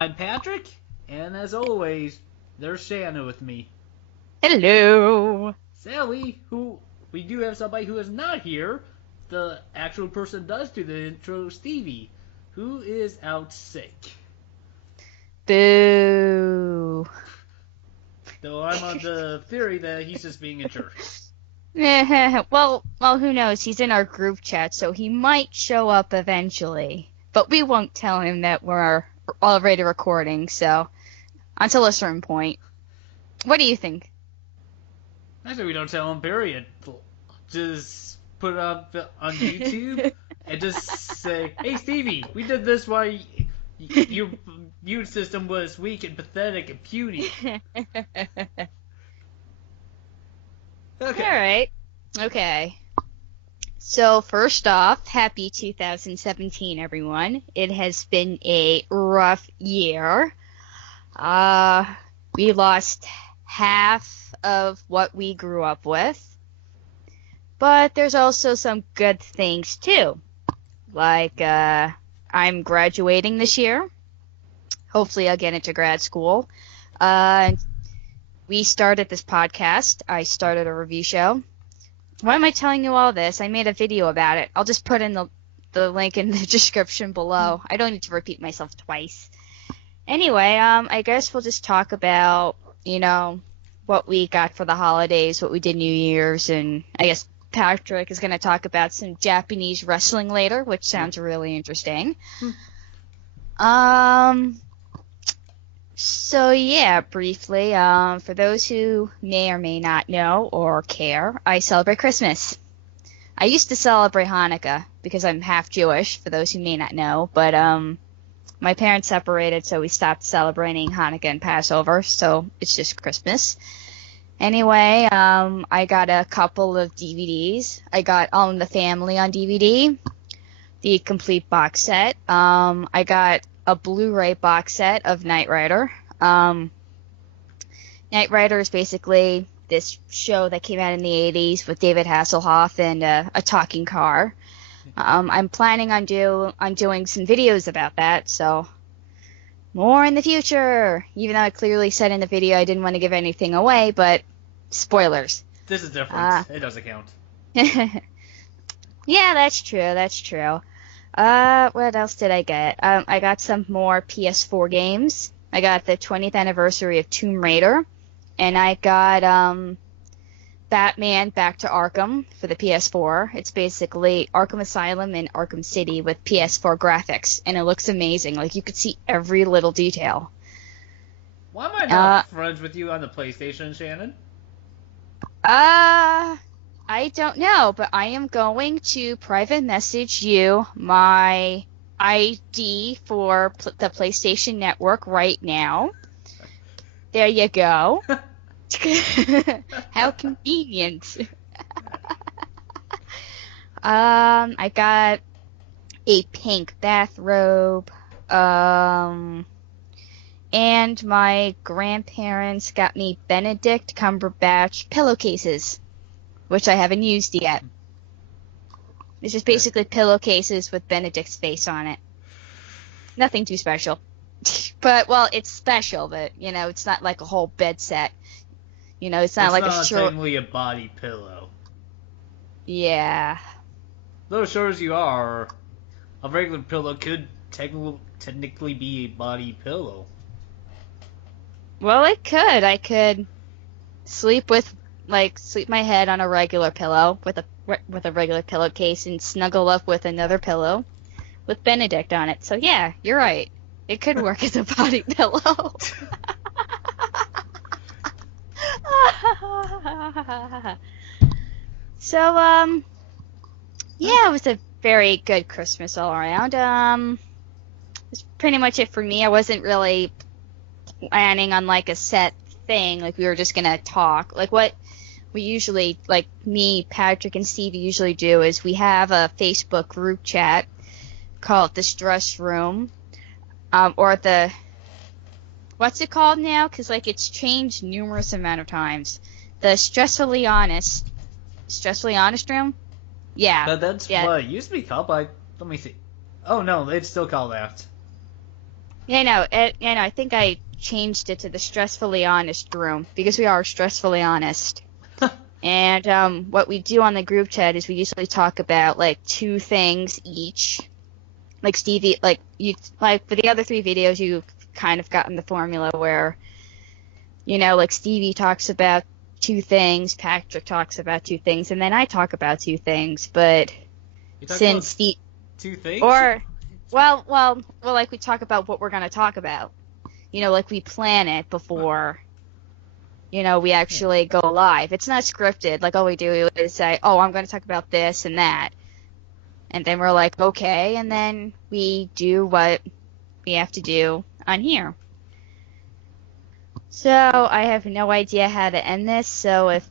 I'm Patrick, and as always, there's Shanna with me. Hello. Sally, who we do have somebody who is not here. The actual person does do the intro, Stevie, who is out sick. Boo. Though I'm on the theory that he's just being a jerk. well, who knows? He's in our group chat, so he might show up eventually. But we won't tell him that we're already recording, so until a certain point. What do you think? Actually, we don't tell him, period. Just put it up on YouTube and just say, hey, Stevie, we did this while your immune system was weak and pathetic and puny. Okay. Alright. Okay. So first off, happy 2017, everyone. It has been a rough year. We lost half of what we grew up with. But there's also some good things too. Like, I'm graduating this year. Hopefully I'll get into grad school. We started this podcast. I started a review show. Why am I telling you all this? I made a video about it. I'll just put in the link in the description below. I don't need to repeat myself twice. Anyway, I guess we'll just talk about, what we got for the holidays, what we did New Year's, and I guess Patrick is going to talk about some Japanese wrestling later, which sounds really interesting. So yeah, briefly, for those who may or may not know or care, I celebrate Christmas. I used to celebrate Hanukkah because I'm half Jewish, for those who may not know, but my parents separated, so we stopped celebrating Hanukkah and Passover, so it's just Christmas. Anyway, I got a couple of DVDs. I got All in the Family on DVD, the complete box set. I got a Blu-ray box set of Knight Rider. Knight Rider is basically this show that came out in the 80s with David Hasselhoff and a talking car. I'm planning on doing some videos about that, so more in the future. Even though I clearly said in the video I didn't want to give anything away, but spoilers. This is different. It doesn't count. Yeah, that's true. What else did I get? I got some more PS4 games. I got the 20th anniversary of Tomb Raider, and I got Batman Back to Arkham for the PS4. It's basically Arkham Asylum and Arkham City with PS4 graphics, and it looks amazing. Like, you could see every little detail. Why am I not friends with you on the PlayStation, Shannon? I don't know, but I am going to private message you my ID for the PlayStation Network right now. There you go. How convenient. I got a pink bathrobe. And my grandparents got me Benedict Cumberbatch pillowcases, which I haven't used yet. It's just basically pillowcases with Benedict's face on it. Nothing too special. But, well, it's special, but, it's not like a whole bed set. It's not like a short... It's not technically a body pillow. Yeah. Though sure as you are, a regular pillow could technically be a body pillow. Well, it could. I could sleep my head on a regular pillow with a regular pillowcase and snuggle up with another pillow with Benedict on it. So yeah, you're right. It could work as a body pillow. So yeah, it was a very good Christmas all around. That's pretty much it for me. I wasn't really planning on like a set thing, like we were just gonna talk. Like what we usually, like me, Patrick, and Stevie usually do is we have a Facebook group chat called the Stress Room, or the, what's it called now? Because like it's changed numerous amount of times. The Stressfully Honest Room. Yeah. That's what it used to be called, but let me see. Oh no, it's still called that. I think I changed it to the stressfully honest room because we are stressfully honest. And what we do on the group chat is we usually talk about like two things each. Like Stevie, like for the other three videos, you've kind of gotten the formula where, like Stevie talks about two things, Patrick talks about two things, and then I talk about two things. But You talk about since Steve, two things? or, well, like we talk about what we're gonna talk about. Like we plan it before. We actually go live. It's not scripted. Like all we do is say, "Oh, I'm going to talk about this and that," and then we're like, "Okay," and then we do what we have to do on here. So I have no idea how to end this. So if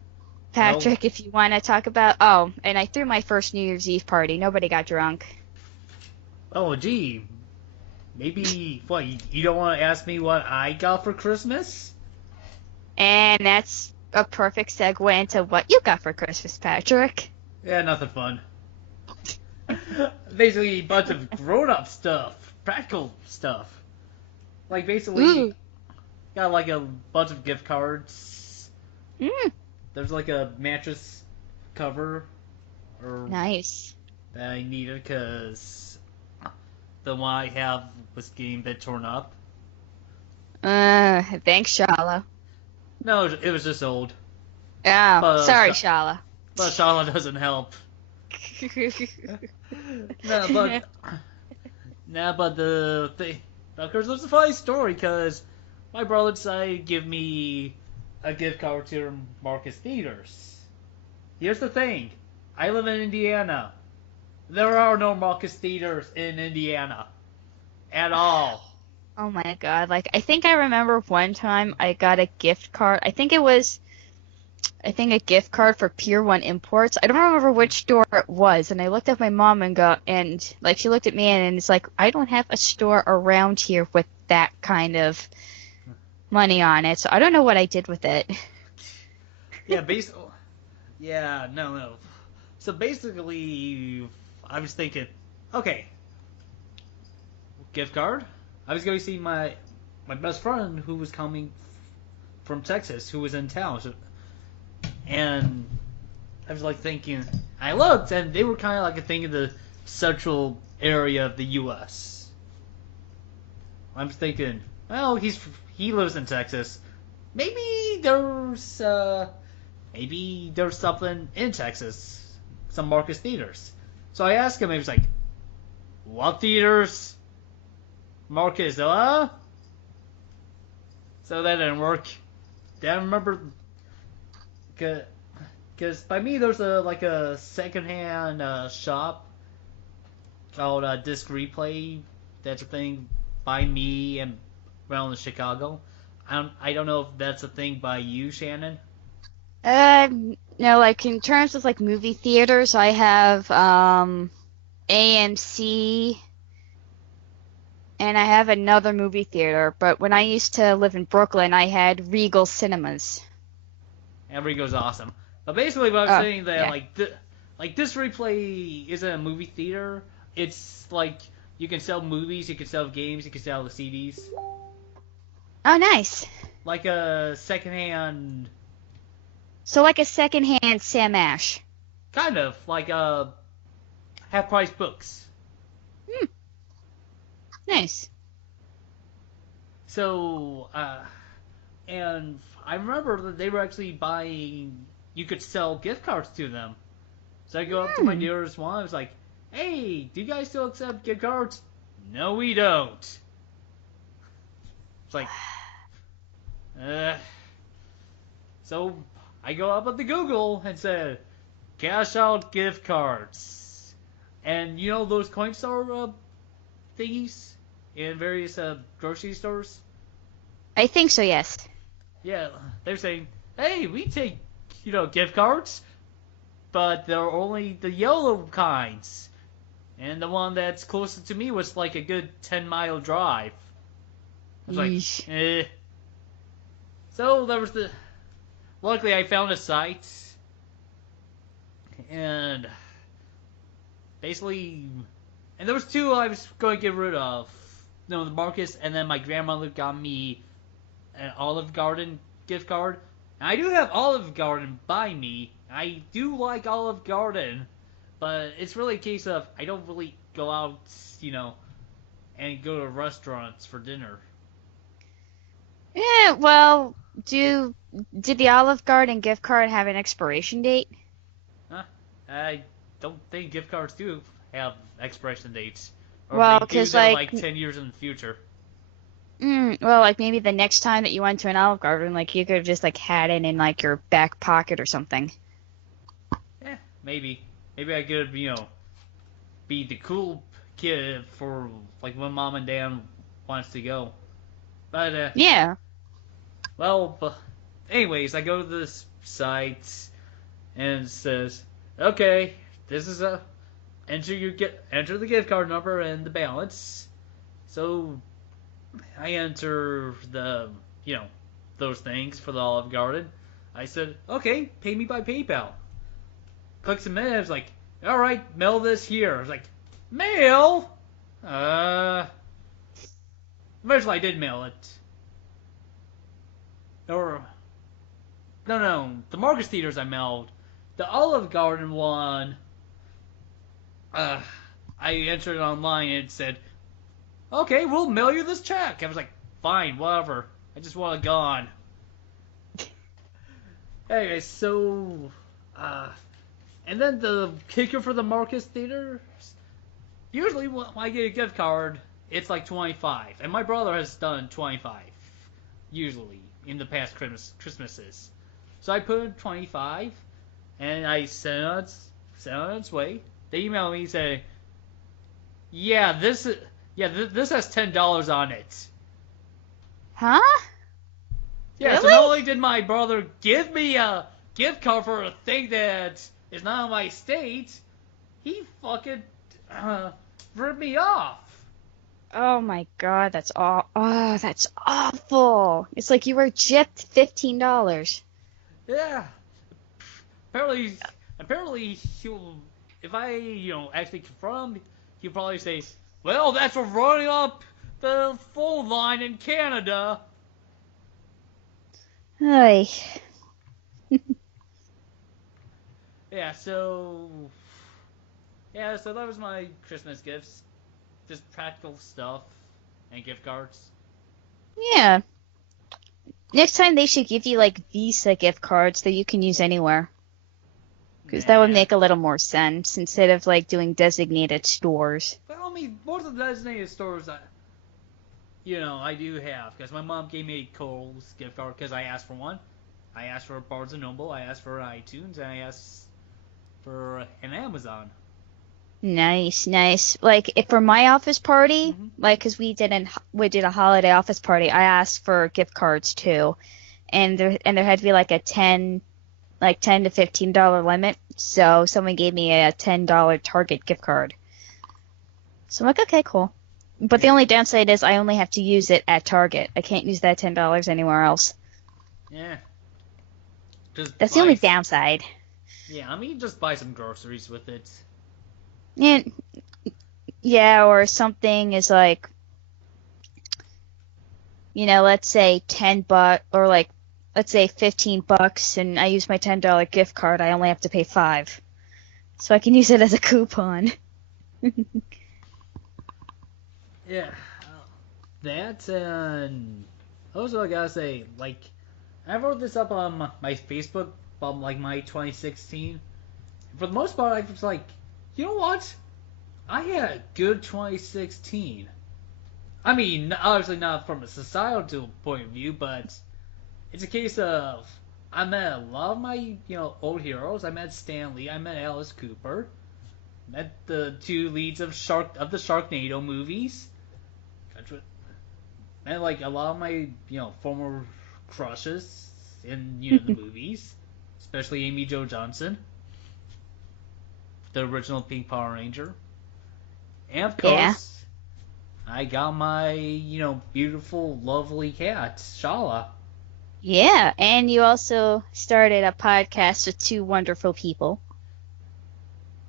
Patrick, if you want to talk about, and I threw my first New Year's Eve party. Nobody got drunk. Oh, gee. Maybe, what, you don't want to ask me what I got for Christmas? And that's a perfect segue into what you got for Christmas, Patrick. Yeah, nothing fun. Basically, a bunch of grown-up stuff. Practical stuff. Like, basically, got like a bunch of gift cards. There's like a mattress cover. Nice. That I needed because the one I have was getting a bit torn up. Thanks, Shala. No, it was just old. Oh, sorry, Shala. But Shala doesn't help. No, but the thing, of course, it's a funny story because my brother decided to give me a gift card to Marcus Theaters. Here's the thing: I live in Indiana. There are no Marcus Theaters in Indiana at all. Oh my god! Like I think I remember one time I got a gift card. I think a gift card for Pier 1 Imports. I don't remember which store it was, and I looked at my mom and like she looked at me and it's like, I don't have a store around here with that kind of money on it, so I don't know what I did with it. Yeah, no. So basically, I was thinking, okay, gift card. I was going to see my best friend who was coming from Texas, who was in town. And I was like thinking, I looked, and they were kind of like a thing in the central area of the U.S. I was thinking, well, he lives in Texas. Maybe there's something in Texas, some Marcus Theaters. So I asked him, he was like, what theaters? Marcus, So that didn't work. I remember, because by me there's a secondhand shop called Disc Replay. That's a thing by me and around in Chicago. I don't know if that's a thing by you, Shannon. No, like in terms of like movie theaters, I have AMC. And I have another movie theater, but when I used to live in Brooklyn, I had Regal Cinemas. And Regal's awesome. But basically, what I'm saying that like this replay isn't a movie theater. It's like you can sell movies, you can sell games, you can sell the CDs. Oh, nice. Like a secondhand. So like a secondhand Sam Ash. Kind of like half price books. Nice. So, and I remember that they were actually buying, you could sell gift cards to them. So I go up to my nearest one, I was like, hey, do you guys still accept gift cards? No, we don't. It's like, so I go up at the Google and said, cash out gift cards. And you know those coin store thingies in various grocery stores? I think so, yes. Yeah, they're saying, hey, we take, gift cards, but they're only the yellow kinds. And the one that's closest to me was like a good 10-mile drive. I was like, eh. So there was luckily I found a site, and basically, and there was two I was going to get rid of. no, the Marcus, and then my grandmother got me an Olive Garden gift card. And I do have Olive Garden by me. I do like Olive Garden, but it's really a case of I don't really go out, and go to restaurants for dinner. Yeah, well, did the Olive Garden gift card have an expiration date? Huh? I don't think gift cards do have expiration dates. Or if Well, they do, because they're like, like 10 years in the future. well, like maybe the next time that you went to an Olive Garden, like you could have just like had it in like your back pocket or something. Maybe. Maybe I could, be the cool kid for like when mom and dad wants to go. But Yeah. anyways, I go to this site and it says, okay, this is a enter the gift card number and the balance. So I enter those things for the Olive Garden. I said, okay, pay me by PayPal. Click submit. I was like, all right, mail this here. I was like, mail? Eventually I did mail it. Or no, the Marcus Theaters I mailed. The Olive Garden one, I entered it online and it said, okay, we'll mail you this check. I was like, fine, whatever. I just want it gone. Anyway, so, and then the kicker for the Marcus Theaters, usually when I get a gift card, it's like 25. And my brother has done 25, usually, in the past Christmases. So I put in 25, and I sent it on its way. They emailed me and say, this has $10 on it. Huh? Yeah, so Really? not only did my brother give me a gift card for a thing that is not in my state, he fucking ripped me off. Oh my God, that's awful. It's like you were gypped $15. Yeah. Apparently he'll, if I, actually confront him, he'll probably say, well, that's for running up the phone line in Canada. Ay. So that was my Christmas gifts. Just practical stuff and gift cards. Yeah. Next time they should give you like Visa gift cards that you can use anywhere. Because that would Nah. make a little more sense instead of like doing designated stores. Well, I mean, most of the designated stores, I do have. Because my mom gave me a Kohl's gift card because I asked for one. I asked for Barnes & Noble, I asked for iTunes, and I asked for an Amazon. Nice, nice. Like if for my office party, Mhm. like because we did a holiday office party, I asked for gift cards too, and there had to be like a ten to $15 limit. So someone gave me a $10 Target gift card. So I'm like, okay, cool. But the only downside is I only have to use it at Target. I can't use that $10 anywhere else. Yeah. That's the only downside. Yeah, I mean, just buy some groceries with it. And yeah, or something is like, let's say $10 or like, let's say $15 and I use my $10 gift card, I only have to pay $5. So I can use it as a coupon. Yeah. That, and also I gotta say, like, I wrote this up on my Facebook about, like, my 2016. For the most part, I was like, you know what? I had a good 2016. I mean, obviously not from a societal point of view, but it's a case of I met a lot of my, old heroes. I met Stan Lee. I met Alice Cooper. Met the two leads of the Sharknado movies. Met like a lot of my, former crushes in, the movies, especially Amy Jo Johnson, the original Pink Power Ranger. And of course, I got my, beautiful, lovely cat, Shala. Yeah, and you also started a podcast with two wonderful people.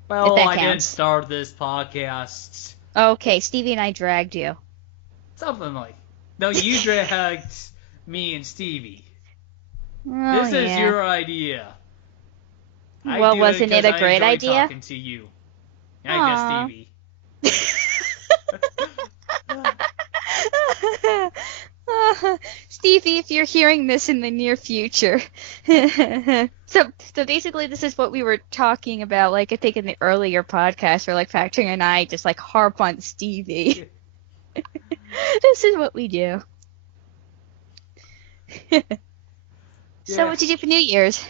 Well, If that I didn't counts. start this podcast. Okay, Stevie and I dragged you. Something like. No, you dragged me and Stevie. Oh, This is yeah. your idea. I Well, do it wasn't it because a I great enjoy idea? talking to you. I guess Aww. Stevie. Stevie, if you're hearing this in the near future. So basically this is what we were talking about, like I think in the earlier podcast where like Patrick and I just like harp on Stevie. This is what we do. So Yeah, what did you do for New Year's?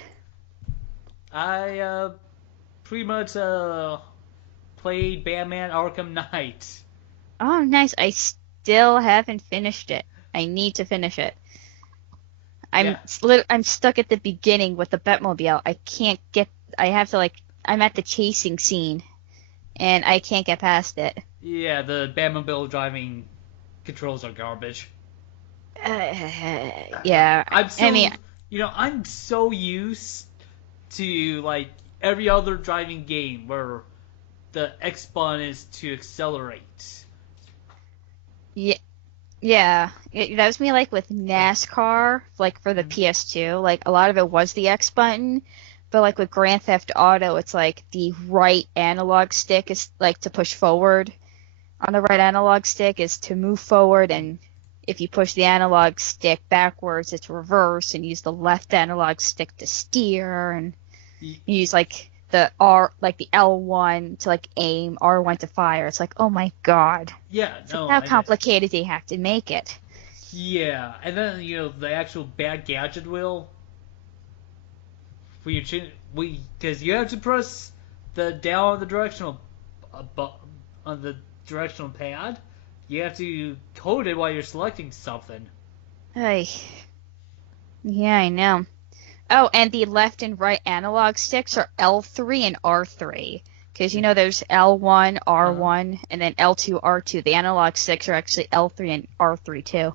I pretty much played Batman Arkham Knight. Oh, nice. I still haven't finished it. I need to finish it. Yeah, I'm stuck at the beginning with the Batmobile. I have to like I'm at the chasing scene and I can't get past it. yeah, the Batmobile driving controls are garbage. Yeah. I'm I mean, so, I'm so used to like every other driving game where the X button is to accelerate. yeah, yeah. That was me like with So, NASCAR, like for the mm, PS2. Like a lot of it was the X button, but like with Grand Theft Auto, it's like the right analog stick is like to push forward. On the right analog stick is to move forward, and if you push the analog stick backwards, it's reverse, and use the left analog stick to steer, and you use like the L1 to like aim, R1 to fire. It's like, oh my god. yeah, It's like no, how complicated do you have to make it? yeah, and then the actual bad gadget wheel. We because you have to press the down on the directional on the directional pad. You have to hold it while you're selecting something. Ay, yeah, I know. Oh, and the left and right analog sticks are L3 and R3. Because Yeah. there's L1, Uh, R1, and then L2, R2. The analog sticks are actually L3 and R3 too.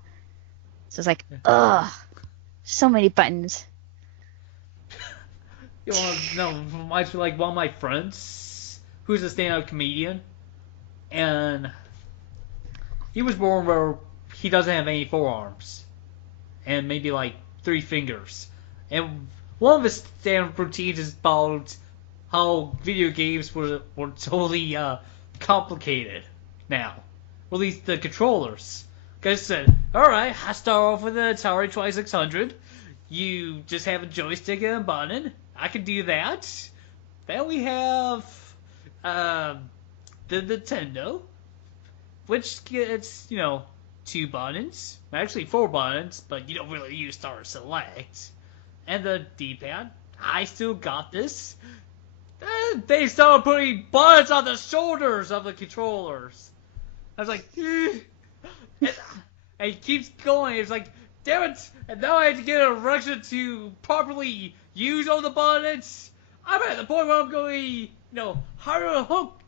So it's like, ugh, so many buttons. no, like one of my friends who's a stand-up comedian, and he was born where he doesn't have any forearms, and maybe like 3 fingers. And one of his stand-up routines is about how video games were totally complicated now. Or at least the controllers. Guys said, alright, I start off with an Atari 2600. You just have a joystick and a button. I can do that. Then we have the Nintendo, which gets, 2 buttons. Actually, 4 buttons, but you don't really use start select. And the D-pad. I still got this. They started putting buttons on the shoulders of the controllers. I was like, and it keeps going. It's like, damn it! And now I have to get a direction to properly use all the buttons. I'm at the point where I'm going, hire a hook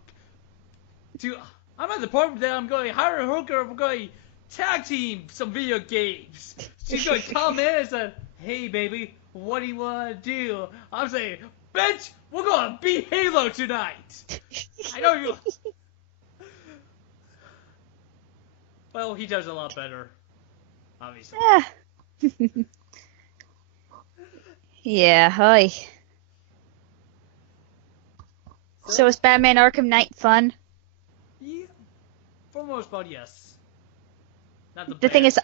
to. I'm at the point that I'm going hire a hooker. I'm going tag team some video games. She's going to come in and say, "Hey, baby, what do you want to do?" I'm saying, "Bitch, we're going to beat Halo tonight." I know you. Well, he does a lot better, obviously. Ah. Yeah, hi. So So, is Batman Arkham Knight fun? yeah, for the most part, yes. Not the The thing bad, is,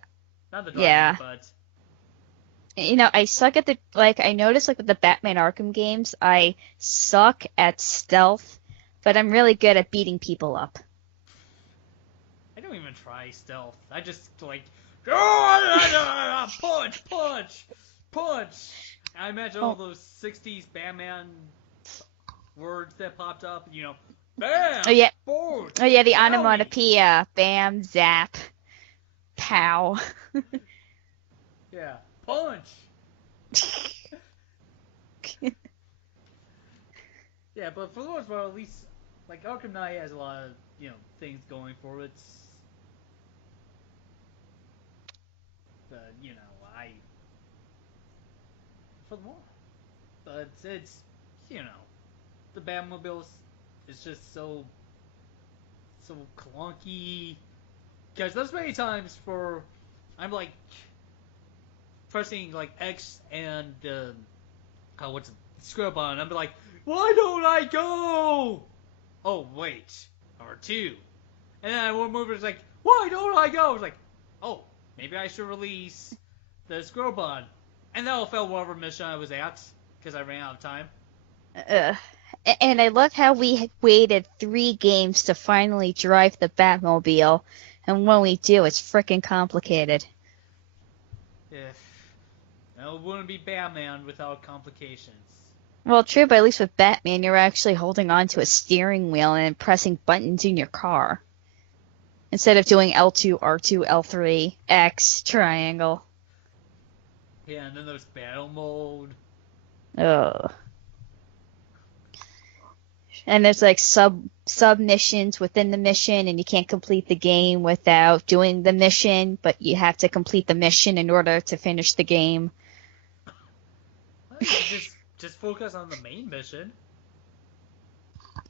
not the driving, yeah. but I suck at I noticed like with the Batman Arkham games, I suck at stealth, but I'm really good at beating people up. I don't even try stealth. I just like punch, punch, punch. I imagine all Oh, those '60s Batman words that popped up. Bam, oh yeah, boom, oh yeah, the zowie. onomatopoeia, bam, zap, pow. Yeah, punch. Yeah, but for the most part, at least like Arkham Knight has a lot of things going for it. But I for the most, but it's the Batmobile is just so clunky. Because there's many times for I'm like pressing like X and what's it, scroll button. I'm like, why don't I go? Oh wait, R2. And then one move is like, why don't I go? It's like, oh, maybe I should release the scroll button. And that'll fail whatever mission I was at because I ran out of time. Ugh. And I love how we waited 3 games to finally drive the Batmobile, and when we do, it's frickin' complicated. Yeah, it wouldn't be Batman without complications. Well, true, but at least with Batman, you're actually holding on to a steering wheel and pressing buttons in your car. Instead of doing L2, R2, L3, X, triangle. Yeah, and then there's battle mode. Ugh. And there's like sub missions within the mission, and you can't complete the game without doing the mission, but you have to complete the mission in order to finish the game. Just focus on the main mission.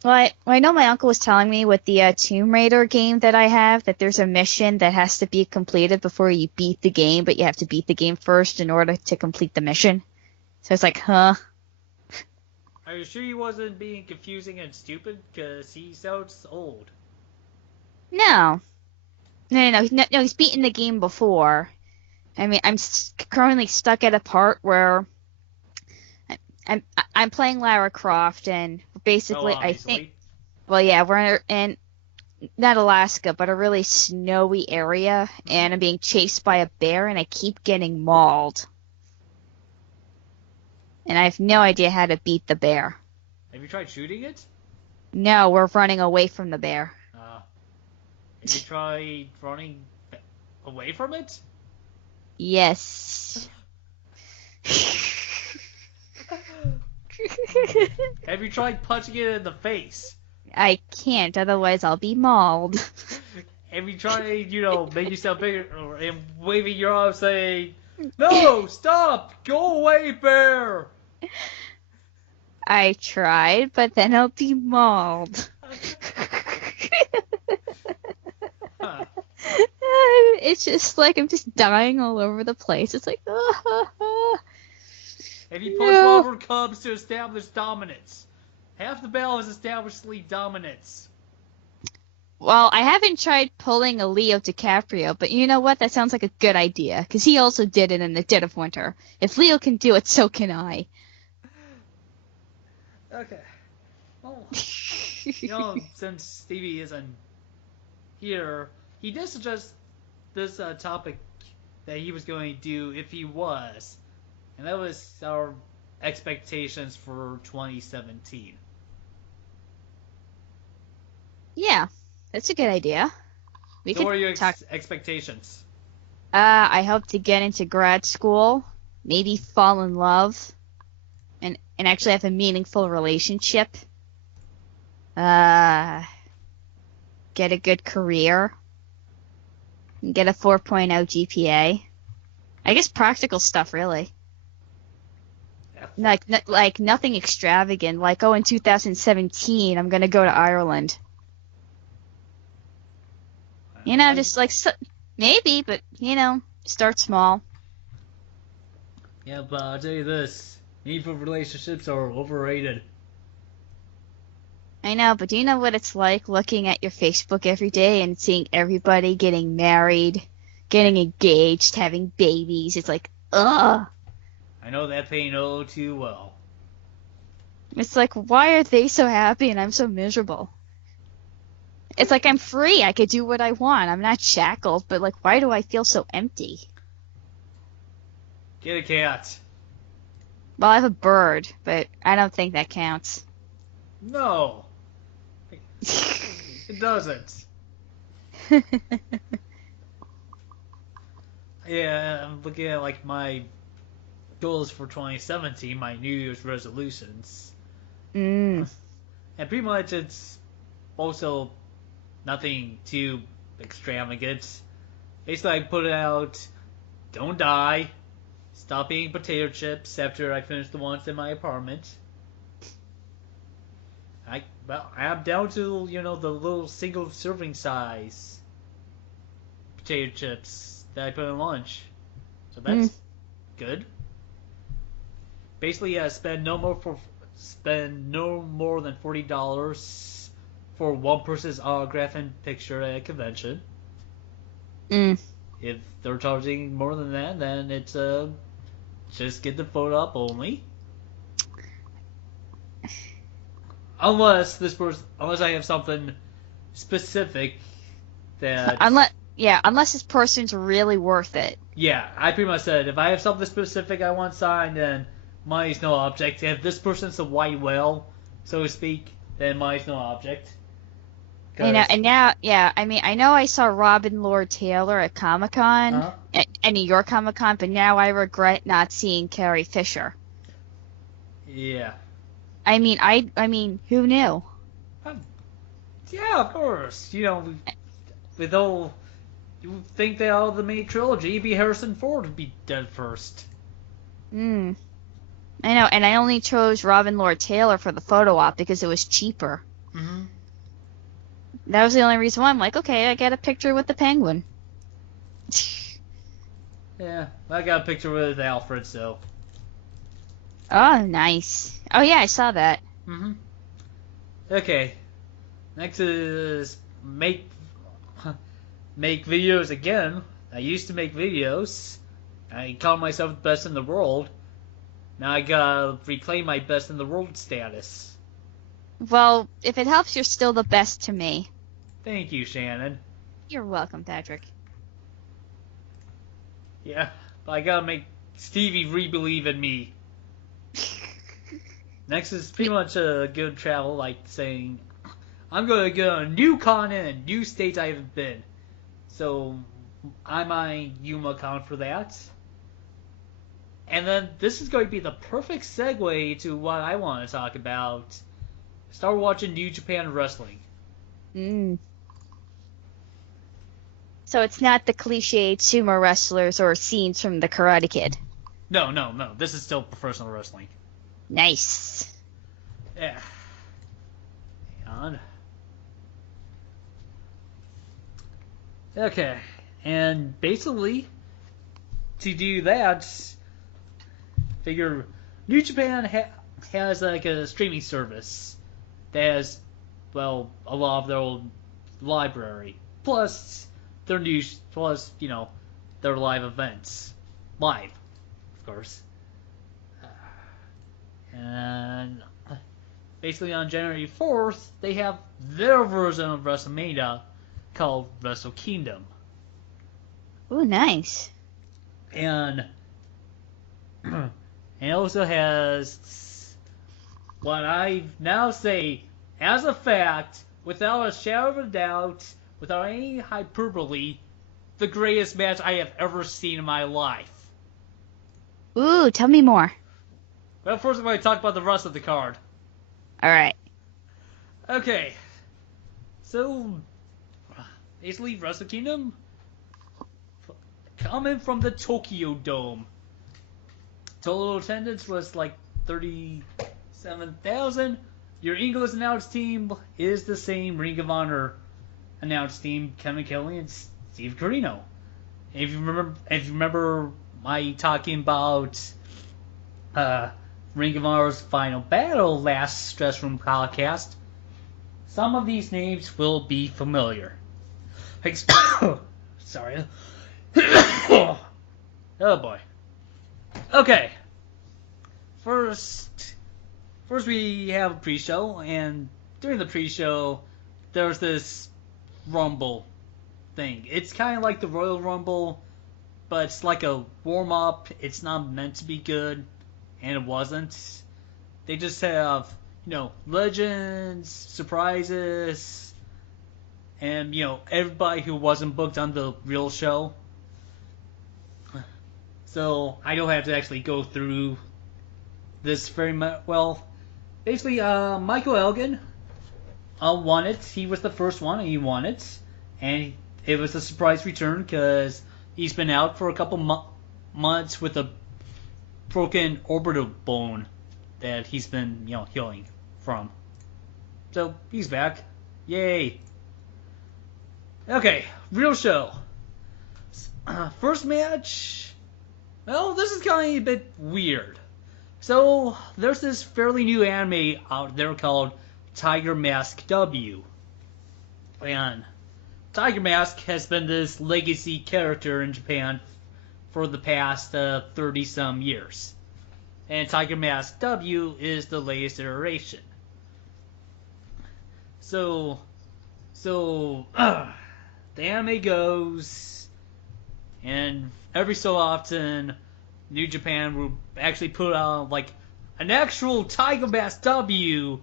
Well, I know my uncle was telling me with the Tomb Raider game that I have that there's a mission that has to be completed before you beat the game, but you have to beat the game first in order to complete the mission. So it's like, huh? Are you sure he wasn't being confusing and stupid? Because he sounds old. No. No, he's beaten the game before. I mean, I'm currently stuck at a part where I'm playing Lara Croft, and basically I think, well, yeah, we're in not Alaska, but a really snowy area, and I'm being chased by a bear, and I keep getting mauled. And I have no idea how to beat the bear. Have you tried shooting it? No, we're running away from the bear. Have you tried running away from it? Yes. Have you tried punching it in the face? I can't, otherwise I'll be mauled. Have you tried, make yourself bigger and waving your arms saying, no, stop, go away, bear? I tried, but then I'll be mauled. Huh. It's just like I'm just dying all over the place. It's like, Have you punched rubber cubs to establish dominance? Half the battle is establishing dominance. Well, I haven't tried pulling a Leo DiCaprio, but you know what? That sounds like a good idea, because he also did it in the dead of winter. If Leo can do it, so can I. Okay. Well, since Stevie isn't here, he did suggest this topic that he was going to do if he was. And that was our expectations for 2017. Yeah, that's a good idea. So what are your expectations? I hope to get into grad school, maybe fall in love, and actually have a meaningful relationship. Get a good career. Get a 4.0 GPA. I guess practical stuff, really. Like nothing extravagant. Like, in 2017, I'm gonna go to Ireland. Just like maybe, but start small. Yeah, but I'll tell you this: meaningful relationships are overrated. I know, but do you know what it's like looking at your Facebook every day and seeing everybody getting married, getting engaged, having babies? It's like, ugh. I know that pain oh too well. It's like, why are they so happy and I'm so miserable? It's like I'm free. I could do what I want. I'm not shackled, but like, why do I feel so empty? Get a cat. Well, I have a bird, but I don't think that counts. No. It doesn't. Yeah, I'm looking at like my goals for 2017, my New Year's resolutions. Mm. And pretty much it's also nothing too extravagant. Basically, I put it out, don't die, stop eating potato chips after I finish the ones in my apartment. I'm down to, the little single serving size. potato chips that I put in lunch. So Mm. that's good. Basically, spend no more than $40 for one person's autograph and picture at a convention. Mm. If they're charging more than that, then it's just get the photo up only. Unless I have something specific that Unless this person's really worth it. yeah, I pretty much said if I have something specific I want signed, then money's no object. If this person's a white whale, so to speak, then money's no object. I know, 'Cause, and now, yeah, I mean, I know I saw Robin Lord Taylor at Comic Con, huh? at New York Comic Con, but now I regret not seeing Carrie Fisher. Yeah. I mean, who knew? Um, yeah, of course. With all you would think that all the main trilogy, be Harrison Ford would be dead first. Mm. I know, and I only chose Robin Lord Taylor for the photo op because it was cheaper. Mm-hmm. That was the only reason why I'm like, okay, I get a picture with the penguin. Yeah, I got a picture with Alfred, so. Oh, nice. Oh yeah, I saw that. Mm-hmm. Okay. Next is make videos again. I used to make videos. I called myself the best in the world. Now I gotta reclaim my best in the world status. Well, if it helps, you're still the best to me. Thank you, Shannon. You're welcome, Patrick. Yeah, but I gotta make Stevie re-believe in me. Next is pretty much a good travel, like saying, I'm gonna go to a new continent, new states I haven't been. So, I'm on YumaCon for that. And then this is going to be the perfect segue to what I want to talk about. Start watching New Japan Wrestling. Mm. So it's not the cliched sumo wrestlers or scenes from the Karate Kid. No. This is still professional wrestling. Nice. Yeah. Hang on. Okay. And basically, to do that, figure New Japan has like a streaming service that has, well, a lot of their old library. Plus, their news, plus, their live events. Live, of course. And basically on January 4th, they have their version of WrestleMania called Wrestle Kingdom. Ooh, nice. And it also has what I now say as a fact, without a shadow of a doubt, without any hyperbole, the greatest match I have ever seen in my life. Ooh, tell me more. Well, first I'm going to talk about the rest of the card. Alright. Okay. So, basically, Wrestle Kingdom coming from the Tokyo Dome. Total attendance was like 37,000. Your English announced team is the same Ring of Honor announced team, Kevin Kelly and Steve Corino. If you remember my talking about Ring of Honor's Final Battle last Stress Room podcast, some of these names will be familiar. Sorry. Oh boy. Okay. First we have a pre-show, and during the pre-show, there's this Rumble thing. It's kind of like the Royal Rumble, but it's like a warm-up. It's not meant to be good, and it wasn't. They just have, legends, surprises, and, everybody who wasn't booked on the real show. So, I don't have to actually go through this very much. Well, basically, Michael Elgin won it. He was the first one, and he won it. And it was a surprise return because he's been out for a couple months with a broken orbital bone that he's been, healing from. So, he's back. Yay. Okay, real show. First match. Well, this is kind of a bit weird. So there's this fairly new anime out there called Tiger Mask W, and Tiger Mask has been this legacy character in Japan for the past 30 some years. And Tiger Mask W is the latest iteration. So, the anime goes, and every so often, New Japan will actually put out like an actual Tiger Mask W.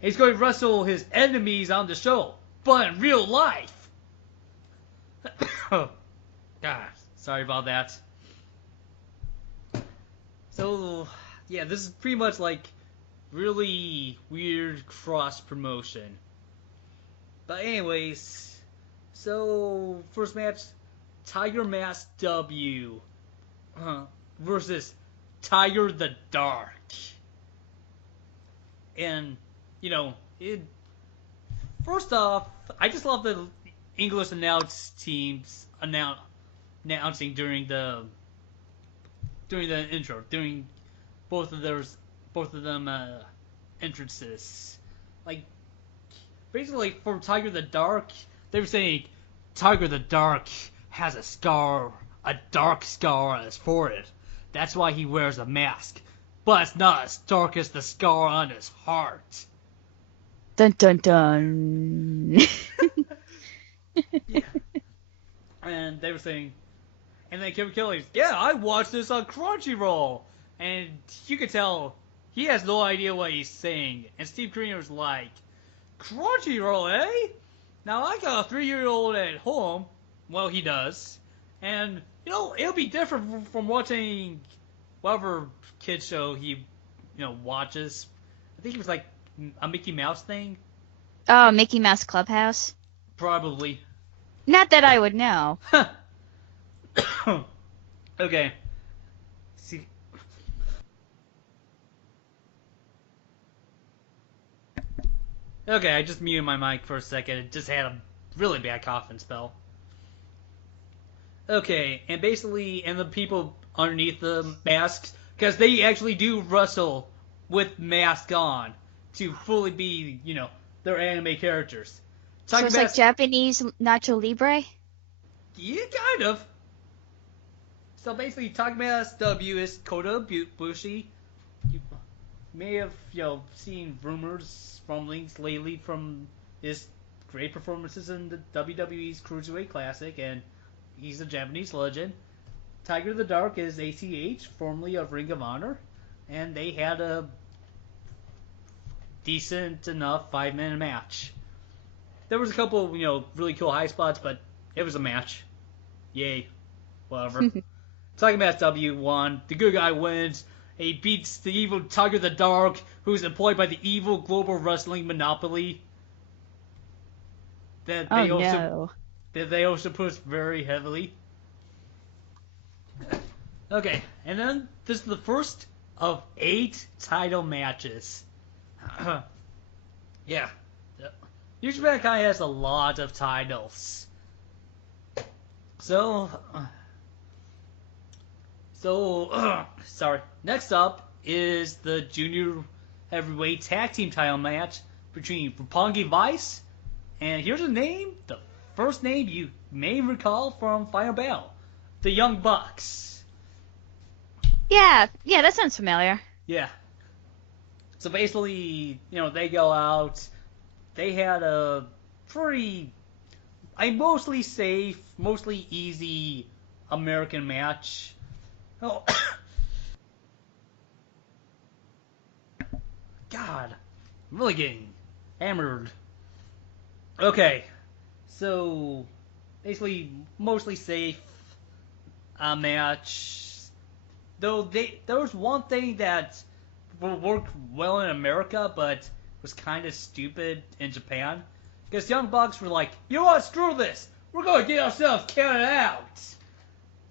He's going to wrestle his enemies on the show, but in real life. God, sorry about that. So, yeah, this is pretty much like really weird cross promotion. But anyways, so first match, Tiger Mask W versus Tiger the Dark. And, first off, I just love the English teams announcing during the intro, during both of them entrances. Like, basically for Tiger the Dark, they were saying Tiger the Dark has a scar, a dark scar on his forehead. That's why he wears a mask. But it's not as dark as the scar on his heart. Dun dun dun. Yeah. And they were saying, and then Kevin Kelly's, yeah, I watched this on Crunchyroll. And you could tell he has no idea what he's saying. And Steve Corino's like, Crunchyroll, eh? Now I got a 3-year-old at home. Well, he does. And, it'll be different from watching whatever kid show he, watches. I think it was like a Mickey Mouse thing. Oh, Mickey Mouse Clubhouse? Probably. Not that I would know. Okay. See. Okay, I just muted my mic for a second. It just had a really bad coughing spell. Okay, and basically, and the people underneath the masks, because they actually do wrestle with masks on to fully be, their anime characters. So it's like Japanese Nacho Libre? Yeah, kind of. So basically, Tiger Mask W is Kota Ibushi. You may have, seen rumors, rumblings lately from his great performances in the WWE's Cruiserweight Classic, and he's a Japanese legend. Tiger the Dark is ACH, formerly of Ring of Honor, and they had a decent enough 5-minute match. There was a couple, really cool high spots, but it was a match. Yay. Whatever. Tiger Mask W won. The good guy wins. He beats the evil Tiger the Dark, who's employed by the evil global wrestling monopoly. That they also push very heavily. Okay, and then this is the first of 8 title matches. Yeah. New Japan kind of has a lot of titles. So, sorry. Next up is the Junior Heavyweight Tag Team title match between Roppongi Vice, and here's a name, the first name you may recall from Final Battle, the Young Bucks. Yeah, that sounds familiar. Yeah. So basically, they go out. They had a mostly safe, mostly easy American match. Oh, God, I'm really getting hammered. Okay, so basically mostly safe match. Though there was one thing that worked well in America, but was kind of stupid in Japan. Because Young Bucks were like, you know what, screw this. We're going to get ourselves counted out.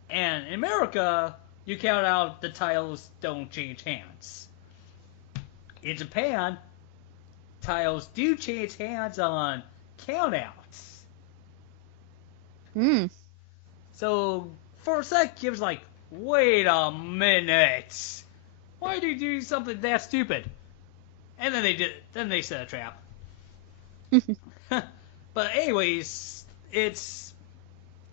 And in America, you count out, the titles don't change hands. In Japan, titles do change hands on countouts. So for a sec, he was like, "Wait a minute, why do you do something that stupid?" And then they set a trap. But anyways, it's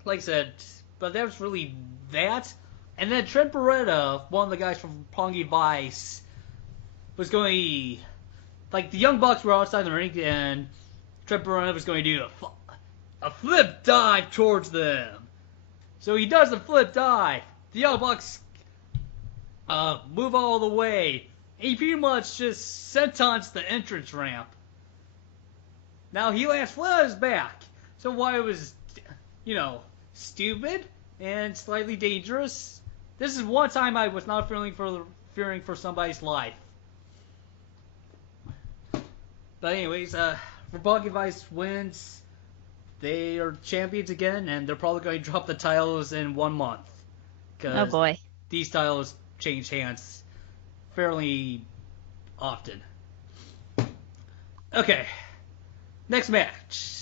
like I said, but that was really that. And then Trent Beretta, one of the guys from Pongy Vice, was going like the Young Bucks were outside the ring, and Trent Beretta was going to do a flip dive towards them. So he does the flip dive. The Young Bucks move all the way. He pretty much just sentons the entrance ramp. Now he lands flat on his back. So while it was, stupid and slightly dangerous, this is one time I was not fearing for somebody's life. But anyways, Rebellion Vice wins. They are champions again, and they're probably going to drop the titles in 1 month. Oh boy. These titles change hands fairly often. Okay, next match.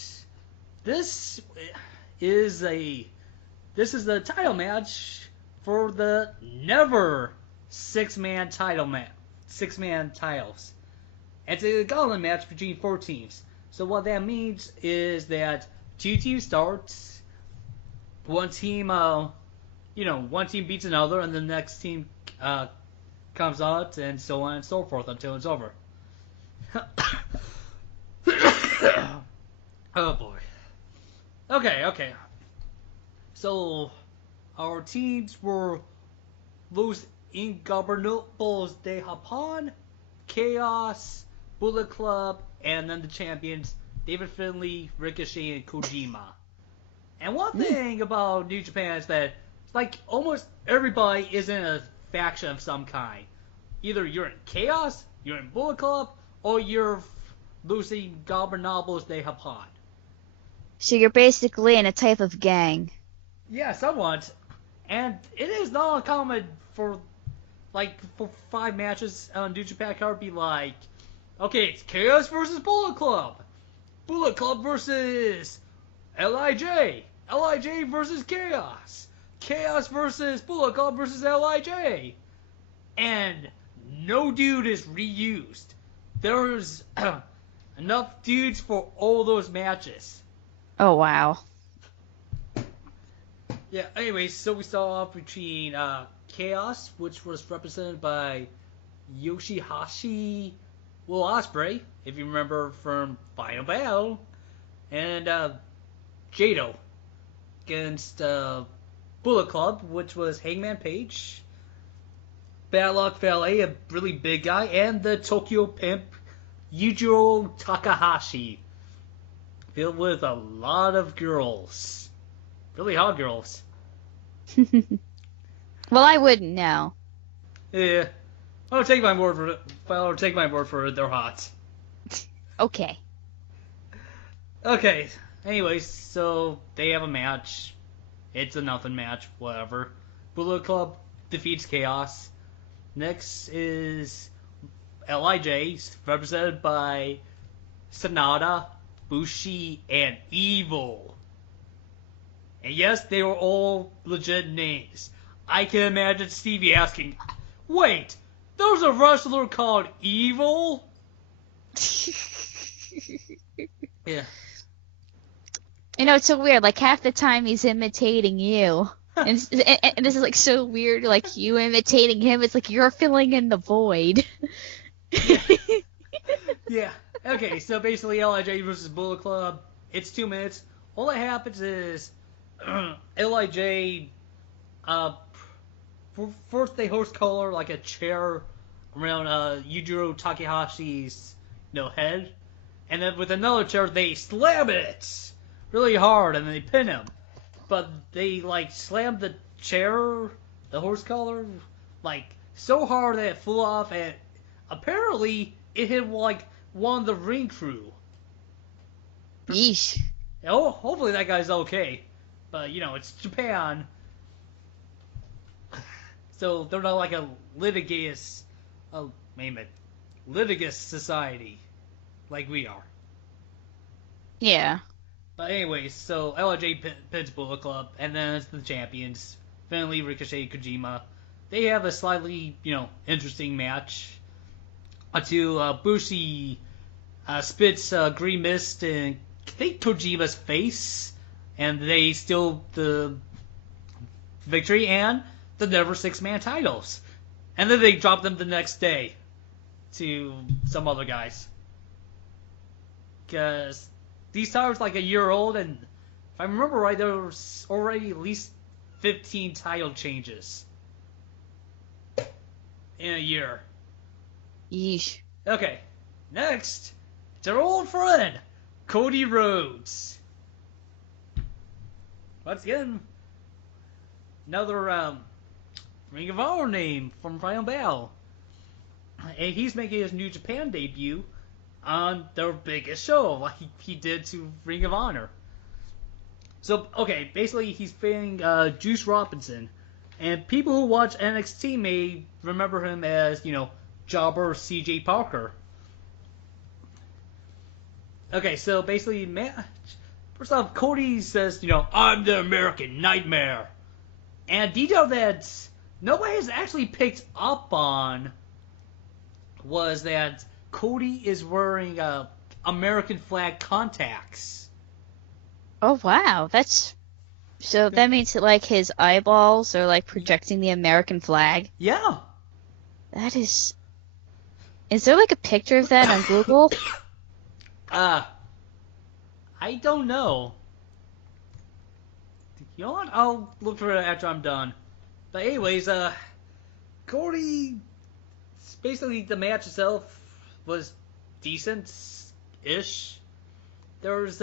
This is the title match for the never 6-man title match. 6-man titles. It's a gauntlet match between 4 teams. So what that means is that 2 teams start. One team, one team beats another, and the next team comes out, and so on and so forth until it's over. Oh boy. Okay. So our teams were Los Ingobernables de Japón, Chaos, Bullet Club, and then the champions, David Finlay, Ricochet, and Kojima. And one thing about New Japan is that, like, almost everybody is in a faction of some kind. Either you're in Chaos, you're in Bullet Club, or you're Los Ingobernables de Japón. So you're basically in a type of gang. Yeah, somewhat. And it is not uncommon for 5 matches on New Japan card be like, okay, it's Chaos versus Bullet Club. Bullet Club versus LIJ. LIJ versus Chaos. Chaos versus Bullet Club versus LIJ. And no dude is reused. There's enough dudes for all those matches. Oh, wow. Yeah, anyways, so we start off between Chaos, which was represented by Yoshihashi Will Ospreay, if you remember from Final Battle, and Jado against Bullet Club, which was Hangman Page, Bad Luck Valet, a really big guy, and the Tokyo Pimp, Yujiro Takahashi, filled with a lot of girls. Really hot girls. Well, I wouldn't know. Yeah. I'll take my word for it. I'll take my word for it. They're hot. Okay. Okay. Anyways, so they have a match. It's a nothing match. Whatever. Bullet Club defeats Chaos. Next is LIJ, represented by Sanada, Bushi, and Evil. And yes, they were all legit names. I can imagine Stevie asking, wait, there's a wrestler called Evil? Yeah. You know, it's so weird. Like, half the time he's imitating you. And this is, like, so weird. Like, you imitating him. It's like you're filling in the void. Yeah. Okay, so basically LIJ versus Bullet Club. It's 2 minutes. All that happens is LIJ, first they host color like a chair around Yujiro Takahashi's head, and then with another chair they slam it really hard and they pin him. But they slam the chair, the horse collar, so hard that it flew off, and apparently it hit one of the ring crew. Yeesh. Oh, hopefully that guy's okay. But, it's Japan. So they're not like a litigious society like we are. Yeah. But anyways, so LIJ pins Bullet Club, and then it's the champions. Finally, Ricochet, Kojima. They have a slightly, interesting match. Until Bushi spits green mist in, I think, Kojima's face, and they steal the victory and the Never Six-Man titles. And then they drop them the next day to some other guys. Because these titles like a year old, and if I remember right, there was already at least 15 title changes in a year. Yeesh. Okay, next, it's our old friend, Cody Rhodes. Once again, another Ring of Honor name from Final Battle. And he's making his New Japan debut on their biggest show, like he did to Ring of Honor. So, okay, basically he's fighting Juice Robinson. And people who watch NXT may remember him as, jobber CJ Parker. Okay, so basically, first off, Cody says, I'm the American Nightmare. And a detail that nobody has actually picked up on was that Cody is wearing American flag contacts. Oh, wow. So that means that, like, his eyeballs are, like, projecting the American flag? Yeah. That is... Is there, like, a picture of that on Google? I don't know. You know what? I'll look for it after I'm done. But anyways, Cody... Basically, the match itself was decent-ish. There was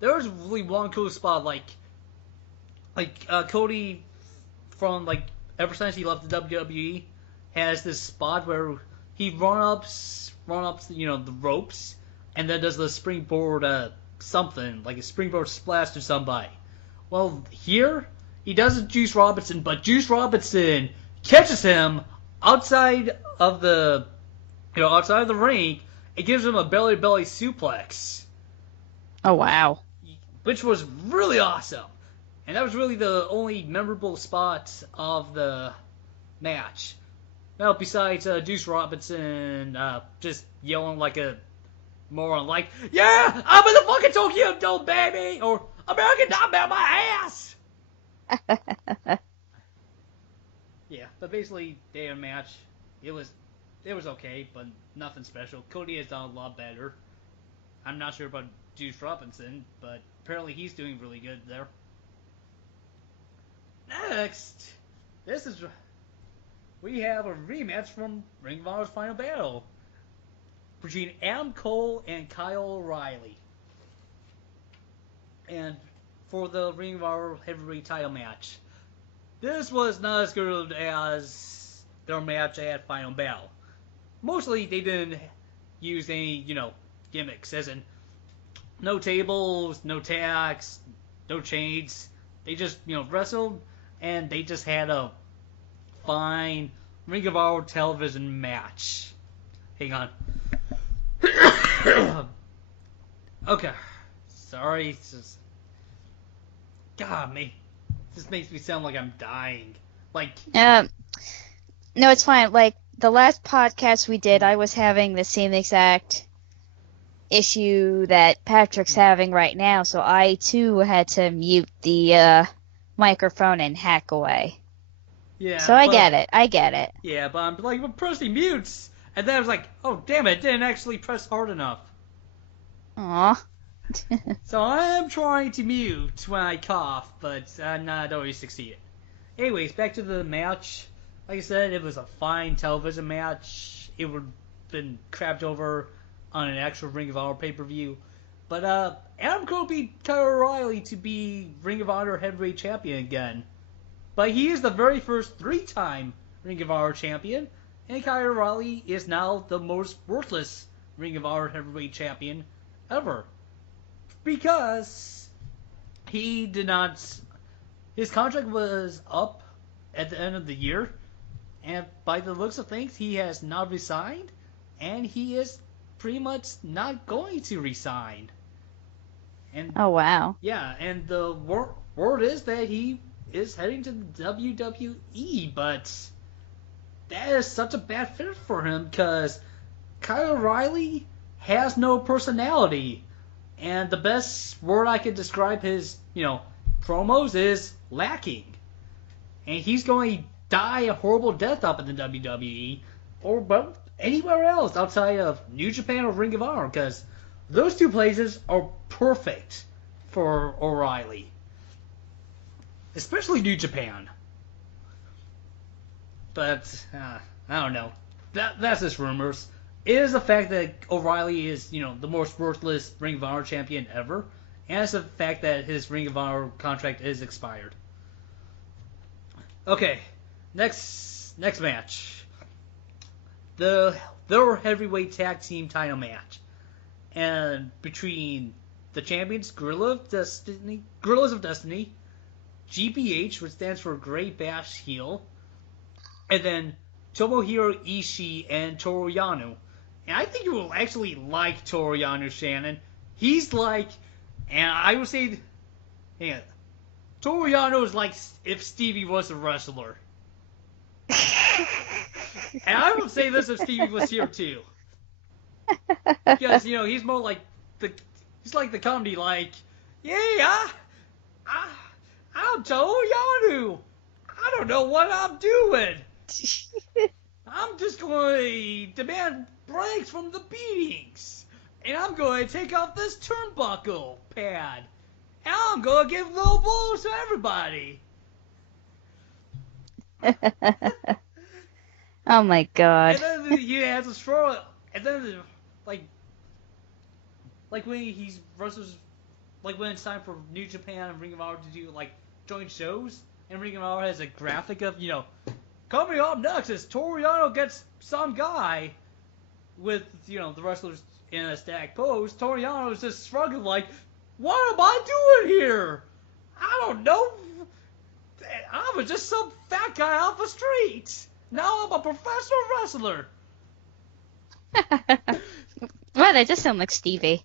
really one cool spot, like Cody from, ever since he left the WWE, has this spot where he run-ups, the ropes, and then does the springboard, something, like a springboard splash to somebody. Well, here, he does it to Juice Robinson, but Juice Robinson catches him outside of the ring. It gives him a belly-to-belly suplex. Oh, wow. Which was really awesome. And that was really the only memorable spot of the match. Well, besides Juice Robinson just yelling like a moron, like, yeah, I'm in the fucking Tokyo Dome, baby! Or, American Nightmare my ass! Yeah, but basically, day of match, it was okay, but nothing special. Cody has done a lot better. I'm not sure about Juice Robinson, but apparently he's doing really good there. Next, we have a rematch from Ring of Honor's Final Battle between Adam Cole and Kyle O'Reilly. And for the Ring of Honor Heavyweight title match. This was not as good as their match at Final Battle. Mostly they didn't use any, gimmicks, as in no tables, no tags, no chains. They just, wrestled, and they just had a fine Ring of Honor television match. Hang on. Okay. Sorry. It's just... God, me. This makes me sound like I'm dying. No, it's fine. Like, the last podcast we did, I was having the same exact issue that Patrick's having right now, so I, too, had to mute the microphone and hack away. Yeah. So I get it. Yeah, but I'm pressing mutes, and then I was like, oh, damn it, didn't actually press hard enough. Aw. So I'm trying to mute when I cough, but I'm not always succeeding. Anyways, back to the match. Like I said, it was a fine television match. It would have been crapped over on an actual Ring of Honor pay-per-view. But Adam Cole beat Kyle O'Reilly to be Ring of Honor Heavyweight Champion again. But he is the very first 3-time Ring of Honor Champion, and Kyle O'Reilly is now the most worthless Ring of Honor Heavyweight Champion ever. Because he did not... His contract was up at the end of the year, and by the looks of things, he has not resigned, and he is pretty much not going to resign. And Oh, wow. yeah, and the word is that he is heading to the WWE, but that is such a bad fit for him because Kyle O'Reilly has no personality. And the best word I could describe his, promos is lacking. And he's going to die a horrible death up in the WWE or anywhere else outside of New Japan or Ring of Honor because those two places are perfect for O'Reilly. Especially New Japan. But, I don't know. That's just rumors. It is the fact that O'Reilly is, the most worthless Ring of Honor champion ever. And it's the fact that his Ring of Honor contract is expired. Okay, next match. Their heavyweight tag team title match. And between the champions, Gorillas of Destiny, GBH, which stands for Great Bash Heel, and then Tomohiro Ishii and Toru Yano. And I think you will actually like Toru Yano, Shannon. He's like, and I would say, Toru Yano is like if Stevie was a wrestler. And I would say this if Stevie was here too. Because, he's more like he's like the comedy, like, yeah, I'm Toru Yano. I don't know what I'm doing. I'm just going to demand breaks from the beatings. And I'm going to take off this turnbuckle pad. And I'm going to give low blows to everybody. Oh my god. And then he has a throw. And then, like when he's versus, like when it's time for New Japan and Ring of Honor to do, like, joint shows. And Ring of Honor has a graphic of, coming up next is Toru Yano gets some guy with, the wrestlers in a stacked pose. Toru Yano is just struggling like, what am I doing here? I don't know. I was just some fat guy off the street. Now I'm a professional wrestler. Well, that just sounds like Stevie.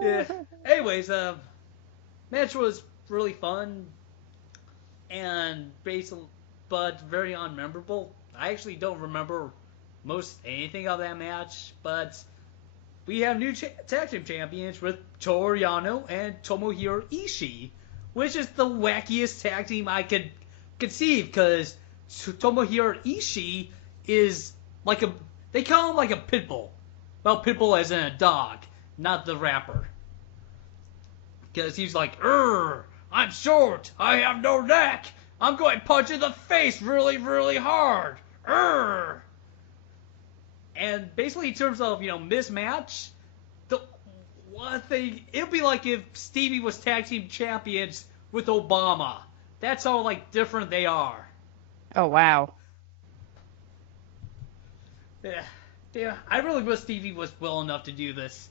Yeah. Anyways, match was really fun and but very unmemorable. I actually don't remember most anything of that match, but we have new tag team champions with Toru Yano and Tomohiro Ishii, which is the wackiest tag team I could conceive, because Tomohiro Ishii is like they call him like a pit bull. Well, pit bull as in a dog, not the rapper. Because he's like, I'm short, I have no neck, I'm going to punch in the face really, really hard. And basically in terms of, mismatch, the one thing, it would be like if Stevie was tag team champions with Obama. That's how, like, different they are. Oh, wow. Yeah, I really wish Stevie was well enough to do this.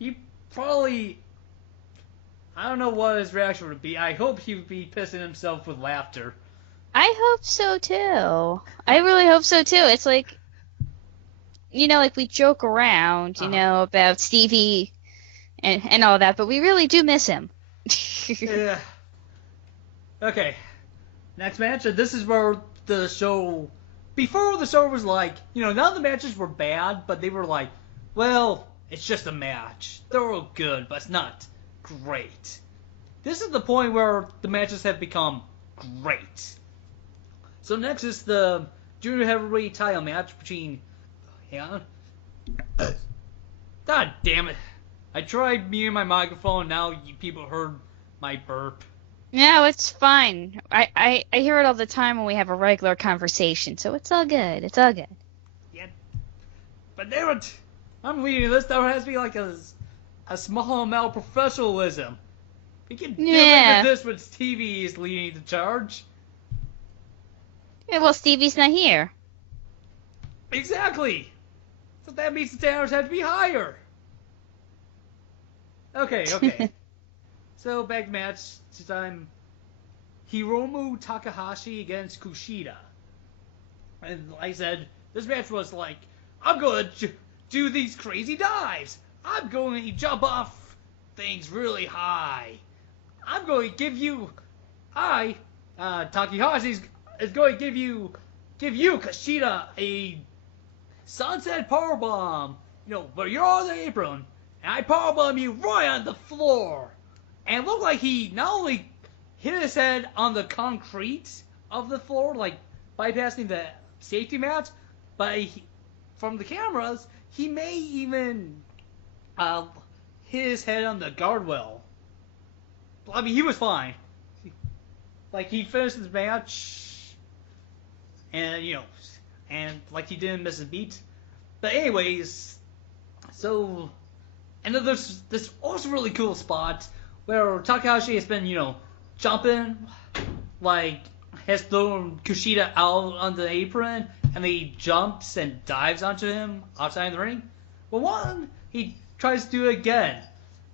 He probably, I don't know what his reaction would be. I hope he would be pissing himself with laughter. I hope so, too. I really hope so, too. It's like, like we joke around, about Stevie and all that, but we really do miss him. Yeah. Okay. Next match. This is where the show... Before the show was like, none of the matches were bad, but they were like, well, it's just a match. They're all good, but it's not great. This is the point where the matches have become great. So next is the junior heavyweight title match between... Hang on. God damn it. I tried muting my microphone, now you people heard my burp. No, it's fine. I hear it all the time when we have a regular conversation, so it's all good. It's all good. Yeah. But I'm reading this, there has to be like a small amount of professionalism. We can get rid of this when Stevie is leading the charge. Yeah, well, Stevie's not here. Exactly. So that means the standards have to be higher. Okay. So, back match, this time, Hiromu Takahashi against Kushida. And like I said, This match was like, I'm going to do these crazy dives. I'm going to jump off things really high. I'm going to give you, Takahashi is going to give you Kushida a sunset powerbomb. But you're on the apron, and I powerbomb you right on the floor. And it looked like he not only hit his head on the concrete of the floor, like bypassing the safety match, but from the cameras, he may even hit his head on the guardrail. I mean, he was fine. Like, he finished his match, and, and, like, he didn't miss a beat. But anyways, so, and then there's this also really cool spot where Takahashi has been, jumping, like, has thrown Kushida out on the apron, and he jumps and dives onto him outside the ring. But he tries to do it again.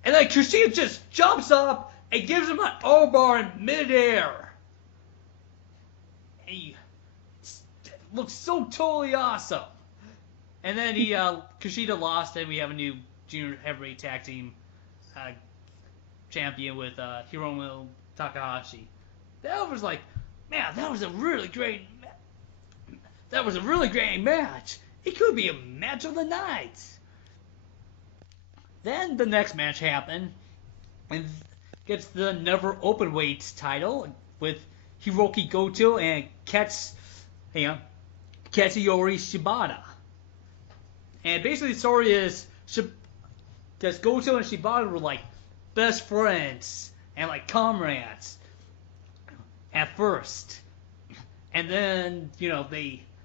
And then Kushida just jumps up and gives him an armbar in midair. And he looks so totally awesome. And then Kushida lost, and we have a new junior heavyweight tag team champion with Hiromu Takahashi. That was like, man, that was a really great match. It could be a match of the night. Then the next match happened, and gets the Never Openweight title with Hiroki Goto and Katsuyori Shibata. And basically the story is, because Goto and Shibata were like best friends and like comrades at first. And then, Shibata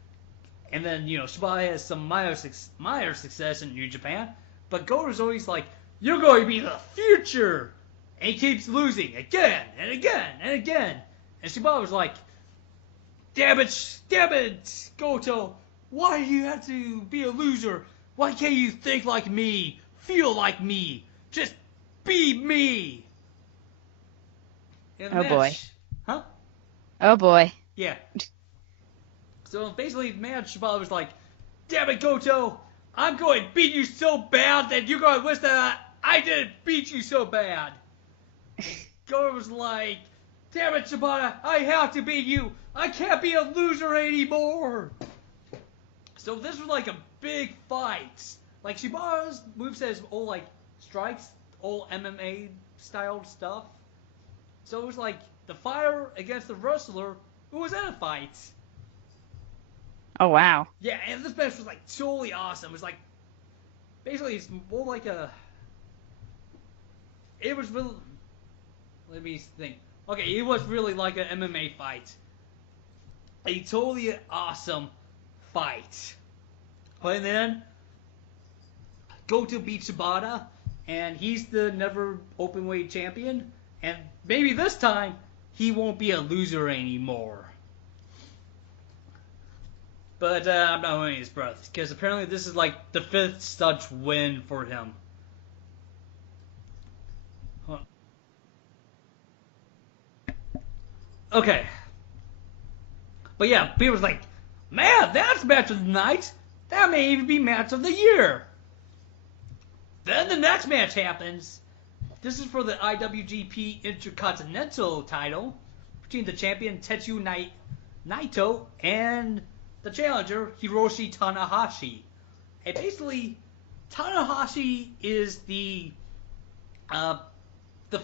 has some minor success in New Japan. But Goto's always like, you're going to be the future! And he keeps losing again and again and again. And Shibata was like, damn it, Goto. Why do you have to be a loser? Why can't you think like me? Feel like me? Just be me! Oh boy. Huh? Oh boy. Yeah. So basically, Shibata was like, damn it, Goto! I'm going to beat you so bad that you're going to wish that I didn't beat you so bad. Goto was like, damn it, Shibata, I have to beat you. I can't be a loser anymore. So this was like a big fight. Like, Shibata's moveset is all like strikes, all MMA styled stuff. So it was like the fighter against the wrestler who was in a fight. Oh, wow. Yeah, and this match was like totally awesome. It was like, basically it's more like it was really, let me think. Okay, it was really like an MMA fight. A totally awesome fight. And then, Goto beat Shibata, and he's the Never Openweight champion, and maybe this time, he won't be a loser anymore. But I'm not holding his breath, because apparently this is like the 5th such win for him. Huh. Okay. But yeah, people's like, man, that's match of the night. That may even be match of the year. Then the next match happens. This is for the IWGP Intercontinental title between the champion Tetsuya Naito and the challenger Hiroshi Tanahashi. And basically, Tanahashi is the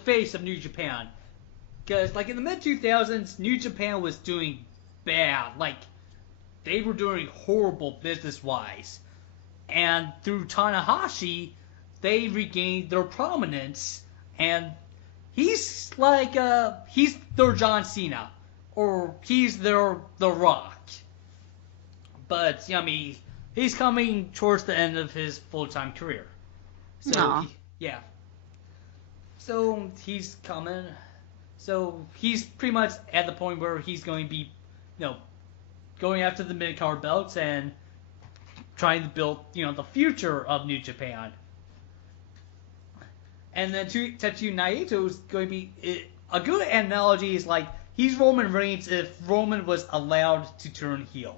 face of New Japan. Because, like, in the mid-2000s, New Japan was doing bad. Like, they were doing horrible business-wise. And through Tanahashi, they regained their prominence. And he's like, he's their John Cena. Or he's their The Rock. But, I mean, he's coming towards the end of his full-time career. So, yeah. So, he's coming. So, he's pretty much at the point where he's going to be, going after the mid-card belts and trying to build, the future of New Japan. And then Tetsuya Naito is going to be, a good analogy is like, he's Roman Reigns if Roman was allowed to turn heel.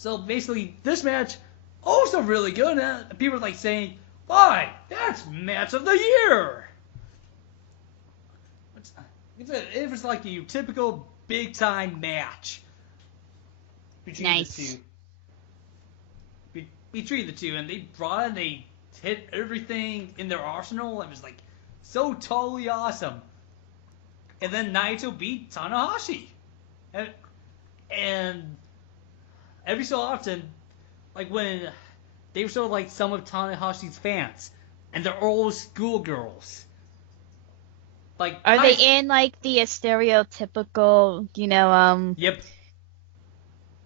So basically, this match also really good. And people are like saying, "Why? That's match of the year." It was like your typical big time match between the two. Between the two, and they brought and they hit everything in their arsenal. It was like so totally awesome. And then Naito beat Tanahashi, and every so often, like when they were sort of like some of Tanahashi's fans, and they're all schoolgirls. Like, are they in like the stereotypical, Yep.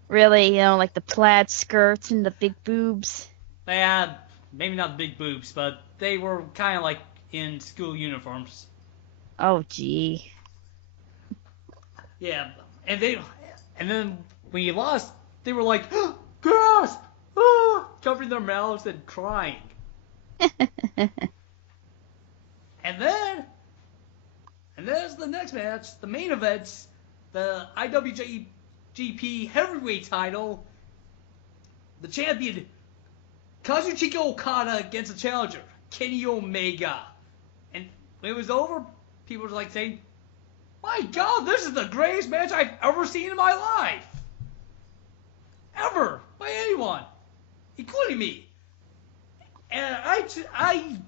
really, like the plaid skirts and the big boobs? They had maybe not big boobs, but they were kind of like in school uniforms. Oh, gee. Yeah, and then when you lost, they were like, "Girls!" Ah! Covering their mouths and crying. And then there's the next match, the main event, the IWGP Heavyweight title. The champion, Kazuchika Okada against the challenger, Kenny Omega. And when it was over, people were like saying, "My God, this is the greatest match I've ever seen in my life. Ever. By anyone. Including me." And I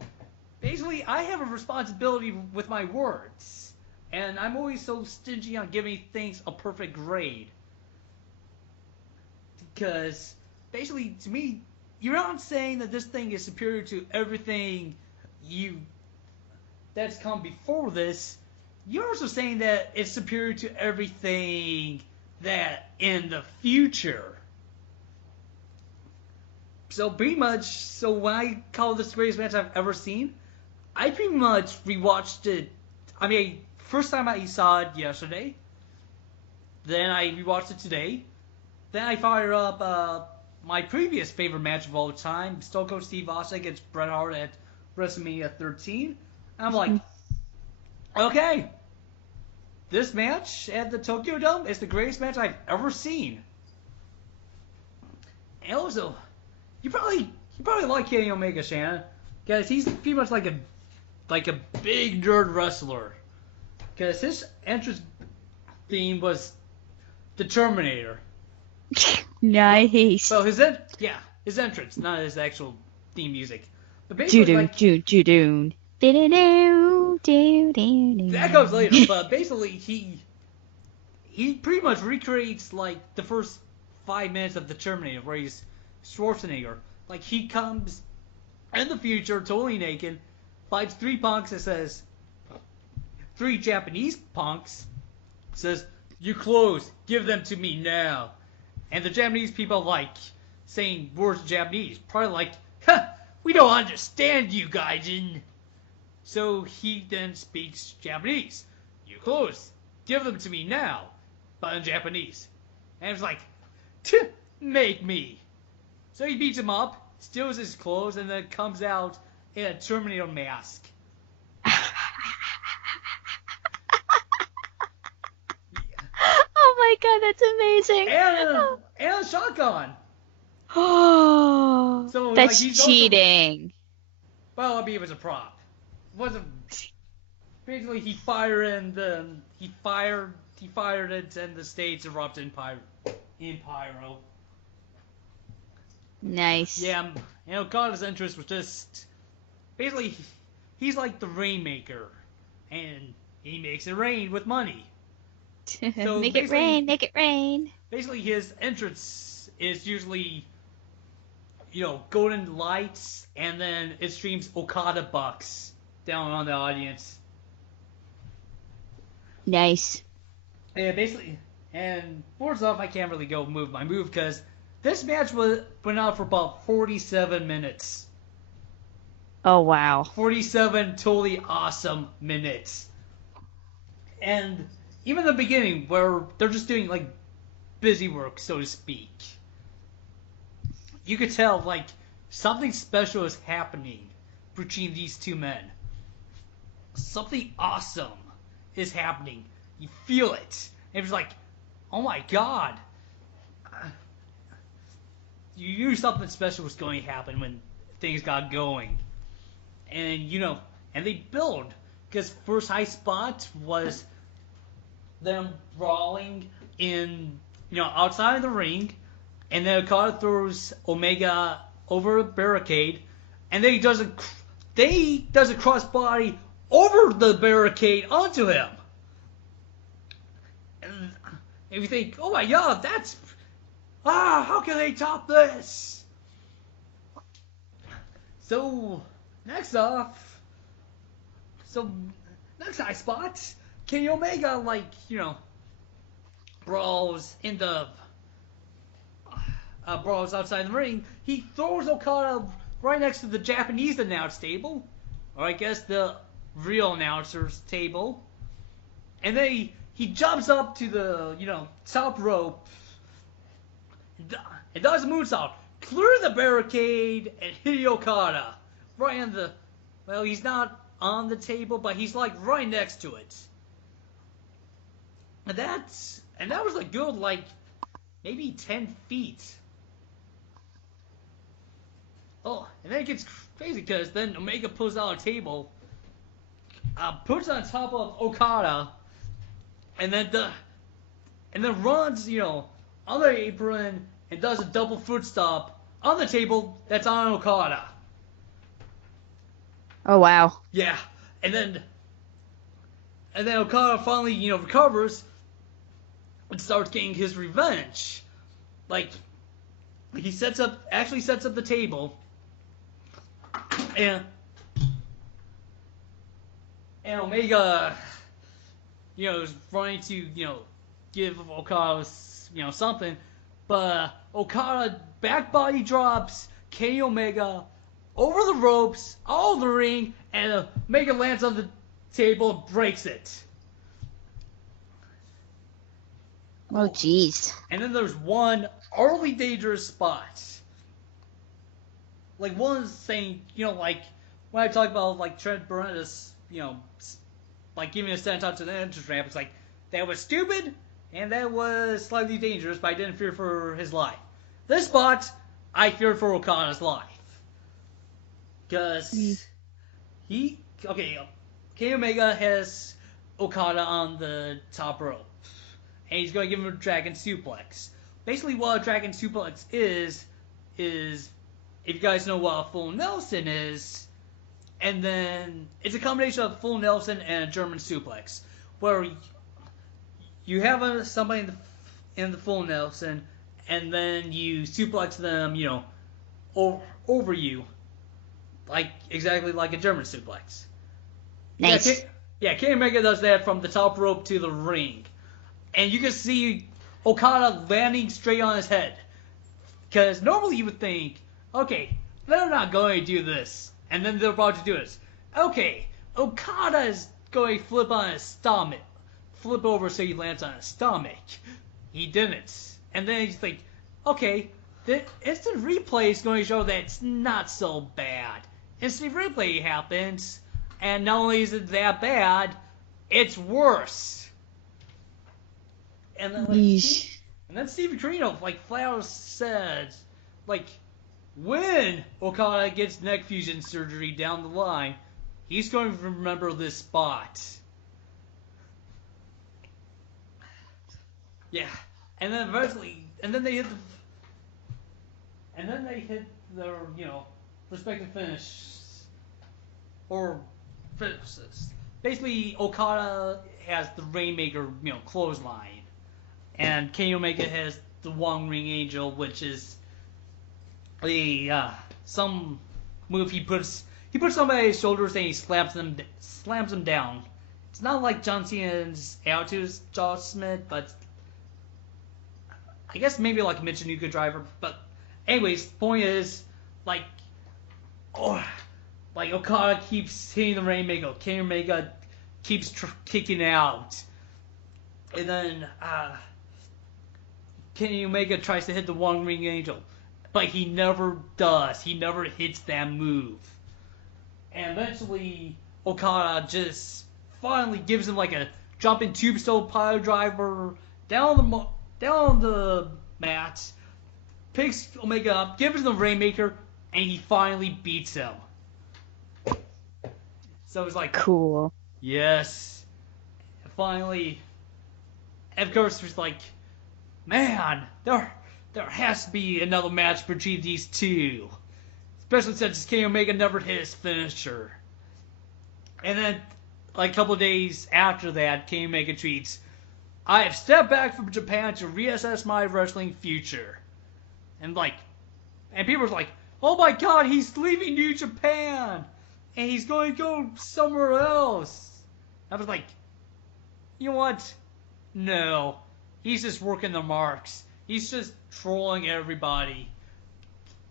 basically, I have a responsibility with my words. And I'm always so stingy on giving things a perfect grade. Because, basically, to me, you're not saying that this thing is superior to everything that's come before this. You're also saying that it's superior to everything that in the future. So pretty much, when I call this the greatest match I've ever seen, I pretty much rewatched it. I mean, first time I saw it yesterday. Then I rewatched it today. Then I fired up my previous favorite match of all time, Stone Cold Steve Austin against Bret Hart at WrestleMania 13. I'm like, okay, this match at the Tokyo Dome is the greatest match I've ever seen. And also, you probably like Kenny Omega, Shannon, because he's pretty much like a big nerd wrestler. Because his entrance theme was the Terminator. Nice. Well, his entrance, not his actual theme music. But basically, that comes later. But basically, he pretty much recreates like the first 5 minutes of the Terminator, where he's Schwarzenegger. Like, he comes in the future, totally naked, fights 3 punks and says, 3 Japanese punks, says, "You clothes, give them to me now." And the Japanese people like saying words in Japanese, probably like, "Ha, we don't understand you, Gaijin." So he then speaks Japanese. "You clothes, give them to me now," but in Japanese. And it's like, "Make me." So he beats him up, steals his clothes, and then comes out in a Terminator mask. Oh my God, that's amazing. And a shotgun. Oh, So that's like, he's cheating. Well, I mean, it was a prop. It wasn't. Basically, he fired it, and the stage erupted in pyro. Nice. Yeah, Okada's interest was just basically he's like the rainmaker, and he makes it rain with money. So make it rain, make it rain. Basically, his entrance is usually, golden lights, and then it streams Okada bucks down on the audience. Nice. Yeah, basically, and first off, I can't really go move my move because this match went on for about 47 minutes. Oh, wow. 47 totally awesome minutes. And even the beginning, where they're just doing, like, busy work, so to speak, you could tell, like, something special is happening between these two men. Something awesome is happening. You feel it. And it's like, oh my God. you knew something special was going to happen when things got going, and and they build because first high spot was them brawling in outside of the ring, and then Okada throws Omega over a barricade, and then he does a crossbody over the barricade onto him. And if you think, oh my god, that's how can they top this? So next high spot, Kenny Omega brawls in the brawls outside the ring. He throws Okada right next to the Japanese announce table, or I guess the real announcer's table, and then he jumps up to the top rope and does a moonsault, clear the barricade, and hit Okada right on the. Well, he's not on the table, but he's right next to it. And that was a good maybe 10 feet. Oh, and then it gets crazy because then Omega pulls out a table, puts it on top of Okada, and then runs on the apron and does a double foot stomp on the table that's on Okada. Oh wow. Yeah, and then Okada finally recovers and starts getting his revenge. He sets up the table, and Omega is trying to give Okada something, but Okada back body drops Kenny Omega over the ropes, all the ring, and Omega lands on the table and breaks it. Oh, jeez. And then there's one early dangerous spot. One saying, when I talk about, Trent Beretta, giving a senton to the entrance ramp, it's that was stupid, and that was slightly dangerous, but I didn't fear for his life. This spot, I feared for Okada's life. Because Kenny Omega has Okada on the top rope. And he's going to give him a dragon suplex. Basically, what a dragon suplex is if you guys know what a full Nelson is, and then it's a combination of full Nelson and a German suplex, where you have somebody in the full Nelson, and then you suplex them, over you, exactly like a German suplex. Nice. Kenny Omega does that from the top rope to the ring. And you can see Okada landing straight on his head. Because normally you would think, okay, they're not going to do this. And then they're about to do this. Okay, Okada is going to flip on his stomach. Flip over so he lands on his stomach. He didn't. And then you think, okay, the instant replay is going to show that it's not so bad. Instant replay happens, and not only is it that bad, it's worse. And then Stevie Trino flat out said, when Okada gets neck fusion surgery down the line, he's going to remember this spot. Yeah, and then eventually, they hit their respective finishes. Basically, Okada has the Rainmaker clothesline. And Kenny Omega has the One Ring Angel, which is some move he puts on his shoulders and he slams them down. It's not like John Cena's Attitude Adjustment, but I guess maybe like a Michinoku driver. But anyways, point is Okada keeps hitting the Rainmaker, Kenny Omega keeps kicking out, and then Kenny Omega tries to hit the One Ring Angel, but he never does. He never hits that move. And eventually, Okada just finally gives him a jumping tombstone pile driver down the mat, picks Omega up, gives him the Rainmaker, and he finally beats him. So it's like, Cool. yes, finally. And of course, it's like, man, there has to be another match between these two, especially since Kenny Omega never hit his finisher. And then, like a couple of days after that, Kenny Omega tweets, "I have stepped back from Japan to reassess my wrestling future." And people are like, "Oh my God, he's leaving New Japan, and he's going to go somewhere else." I was like, you know what? No, he's just working the marks. He's just trolling everybody,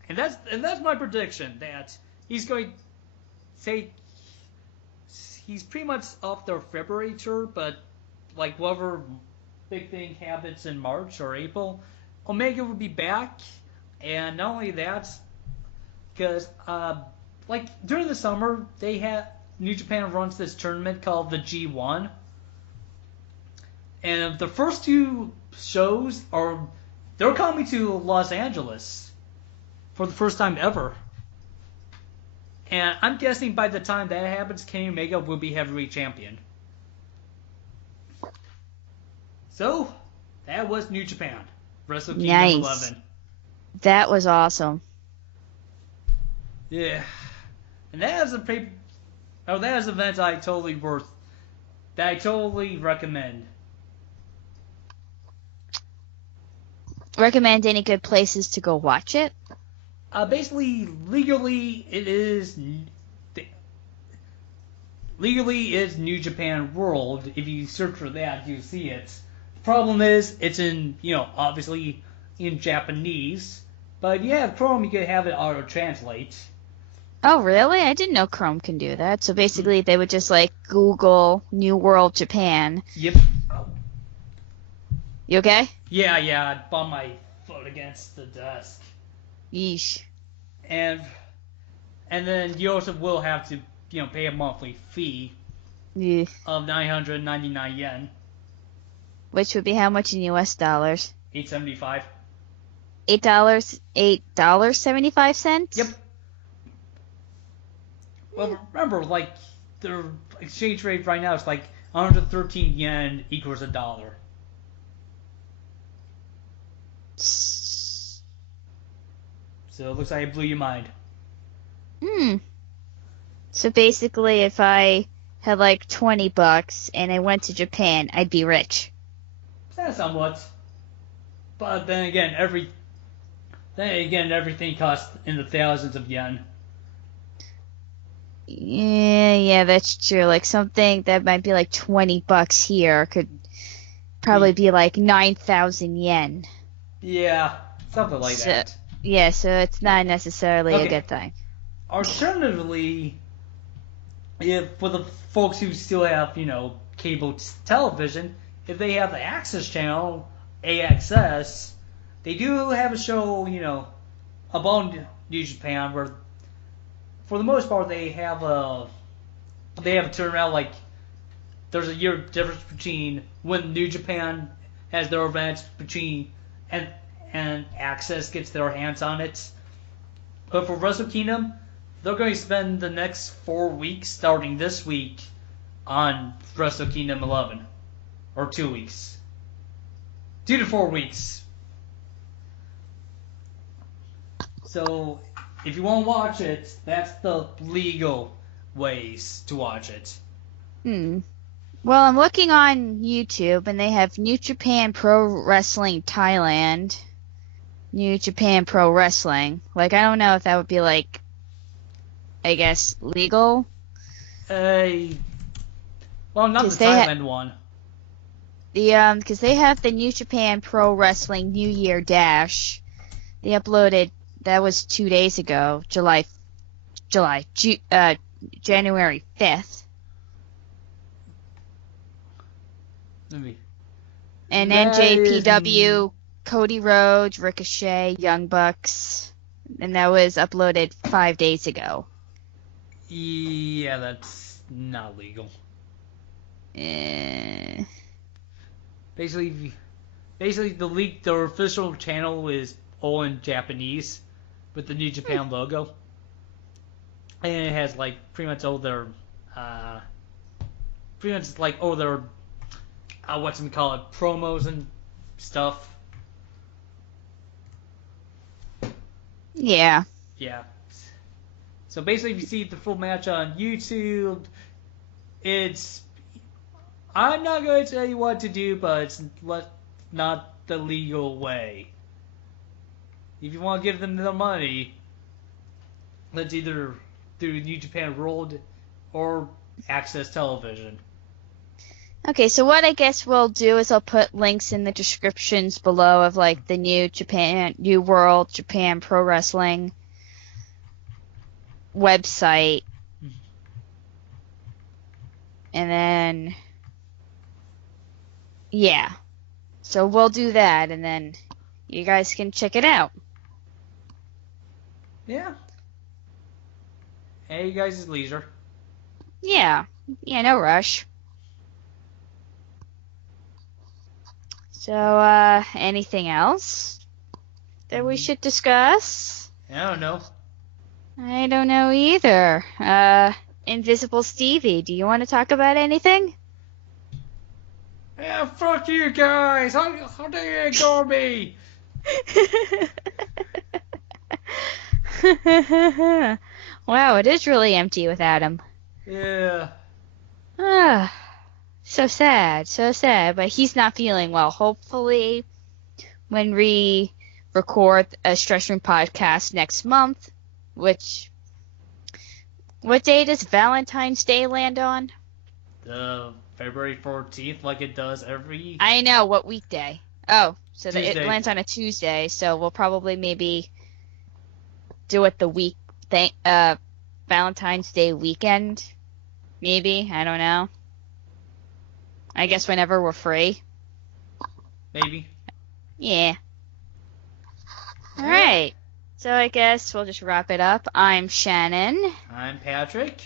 and that's my prediction that he's going to say he's pretty much off their February tour, but like whatever big thing happens in March or April, Omega will be back. And not only that, because like during the summer they had New Japan runs this tournament called the G1, and the first two shows they're coming to Los Angeles for the first time ever. And I'm guessing by the time that happens, Kenny Omega will be heavyweight champion. So that was New Japan Wrestle Kingdom Nice. 11. That was awesome. Yeah, and that is an event I totally recommend. Recommend any good places to go watch it? Basically, legally is New Japan World. If you search for that, you see it. The problem is it's in obviously in Japanese, but if you have Chrome, you can have it auto translate. Oh, really? I didn't know Chrome can do that. So basically, they would just Google New World Japan. Yep. You okay? Yeah, I bumped my foot against the desk. Yeesh. And then you also will have to pay a monthly fee Yeah. of 999 yen. Which would be how much in U.S. dollars? $8.75. $8.75? Yep. Well, remember, the exchange rate right now is 113 yen equals $1. So it looks like it blew your mind. So basically, if I had $20 and I went to Japan, I'd be rich. Somewhat. But then again, everything costs in the thousands of yen. Yeah, that's true. Something that might be $20 here could probably be 9,000 yen. Yeah, something like that. Yeah, so it's not necessarily a good thing. Alternatively, for the folks who still have, cable television, if they have the Access channel, AXS, they do have a show, about New Japan where, for the most part, they have a turnaround. There's a year difference between when New Japan has their events and Access gets their hands on it. But for Wrestle Kingdom, they're going to spend the next 4 weeks, starting this week, on Wrestle Kingdom 11. Or 2 weeks. 2 to 4 weeks. So, if you want to watch it, that's the legal ways to watch it. Well, I'm looking on YouTube, and they have New Japan Pro Wrestling Thailand. New Japan Pro Wrestling. I don't know if that would be, I guess, legal? Well, not the Thailand one. Because they have the New Japan Pro Wrestling New Year Dash. They uploaded, that was 2 days ago, January 5th. And NJPW, Cody Rhodes, Ricochet, Young Bucks, and that was uploaded 5 days ago. Yeah, that's not legal. Basically, the official channel is all in Japanese with the New Japan logo. And it has like pretty much all their promos and stuff. Yeah. Yeah. So basically, if you see the full match on YouTube, I'm not going to tell you what to do, but it's not the legal way. If you want to give them the money, let's either do New Japan World or Access Television. Okay, so what I guess we'll do is I'll put links in the descriptions below of like the New World Japan Pro Wrestling website. And then, yeah. So we'll do that, and then you guys can check it out. Yeah. Hey, you guys' leisure. Yeah. Yeah, no rush. So, anything else that we should discuss? I don't know. I don't know either. Invisible Stevie, do you want to talk about anything? Yeah, fuck you guys! How do you ignore me? Wow, it is really empty without him. Yeah. Ah, so sad, but he's not feeling well. Hopefully, when we record a Stress Room podcast next month, what day does Valentine's Day land on? February 14th, like it does every... I know, what weekday? Oh, so Tuesday. It lands on a Tuesday, so we'll probably maybe do it the Valentine's Day weekend, maybe, I don't know. I guess whenever we're free. Maybe. Yeah. Alright, so I guess we'll just wrap it up. I'm Shannon. I'm Patrick.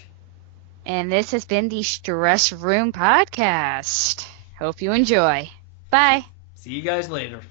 And this has been the Stress Room Podcast. Hope you enjoy. Bye. See you guys later.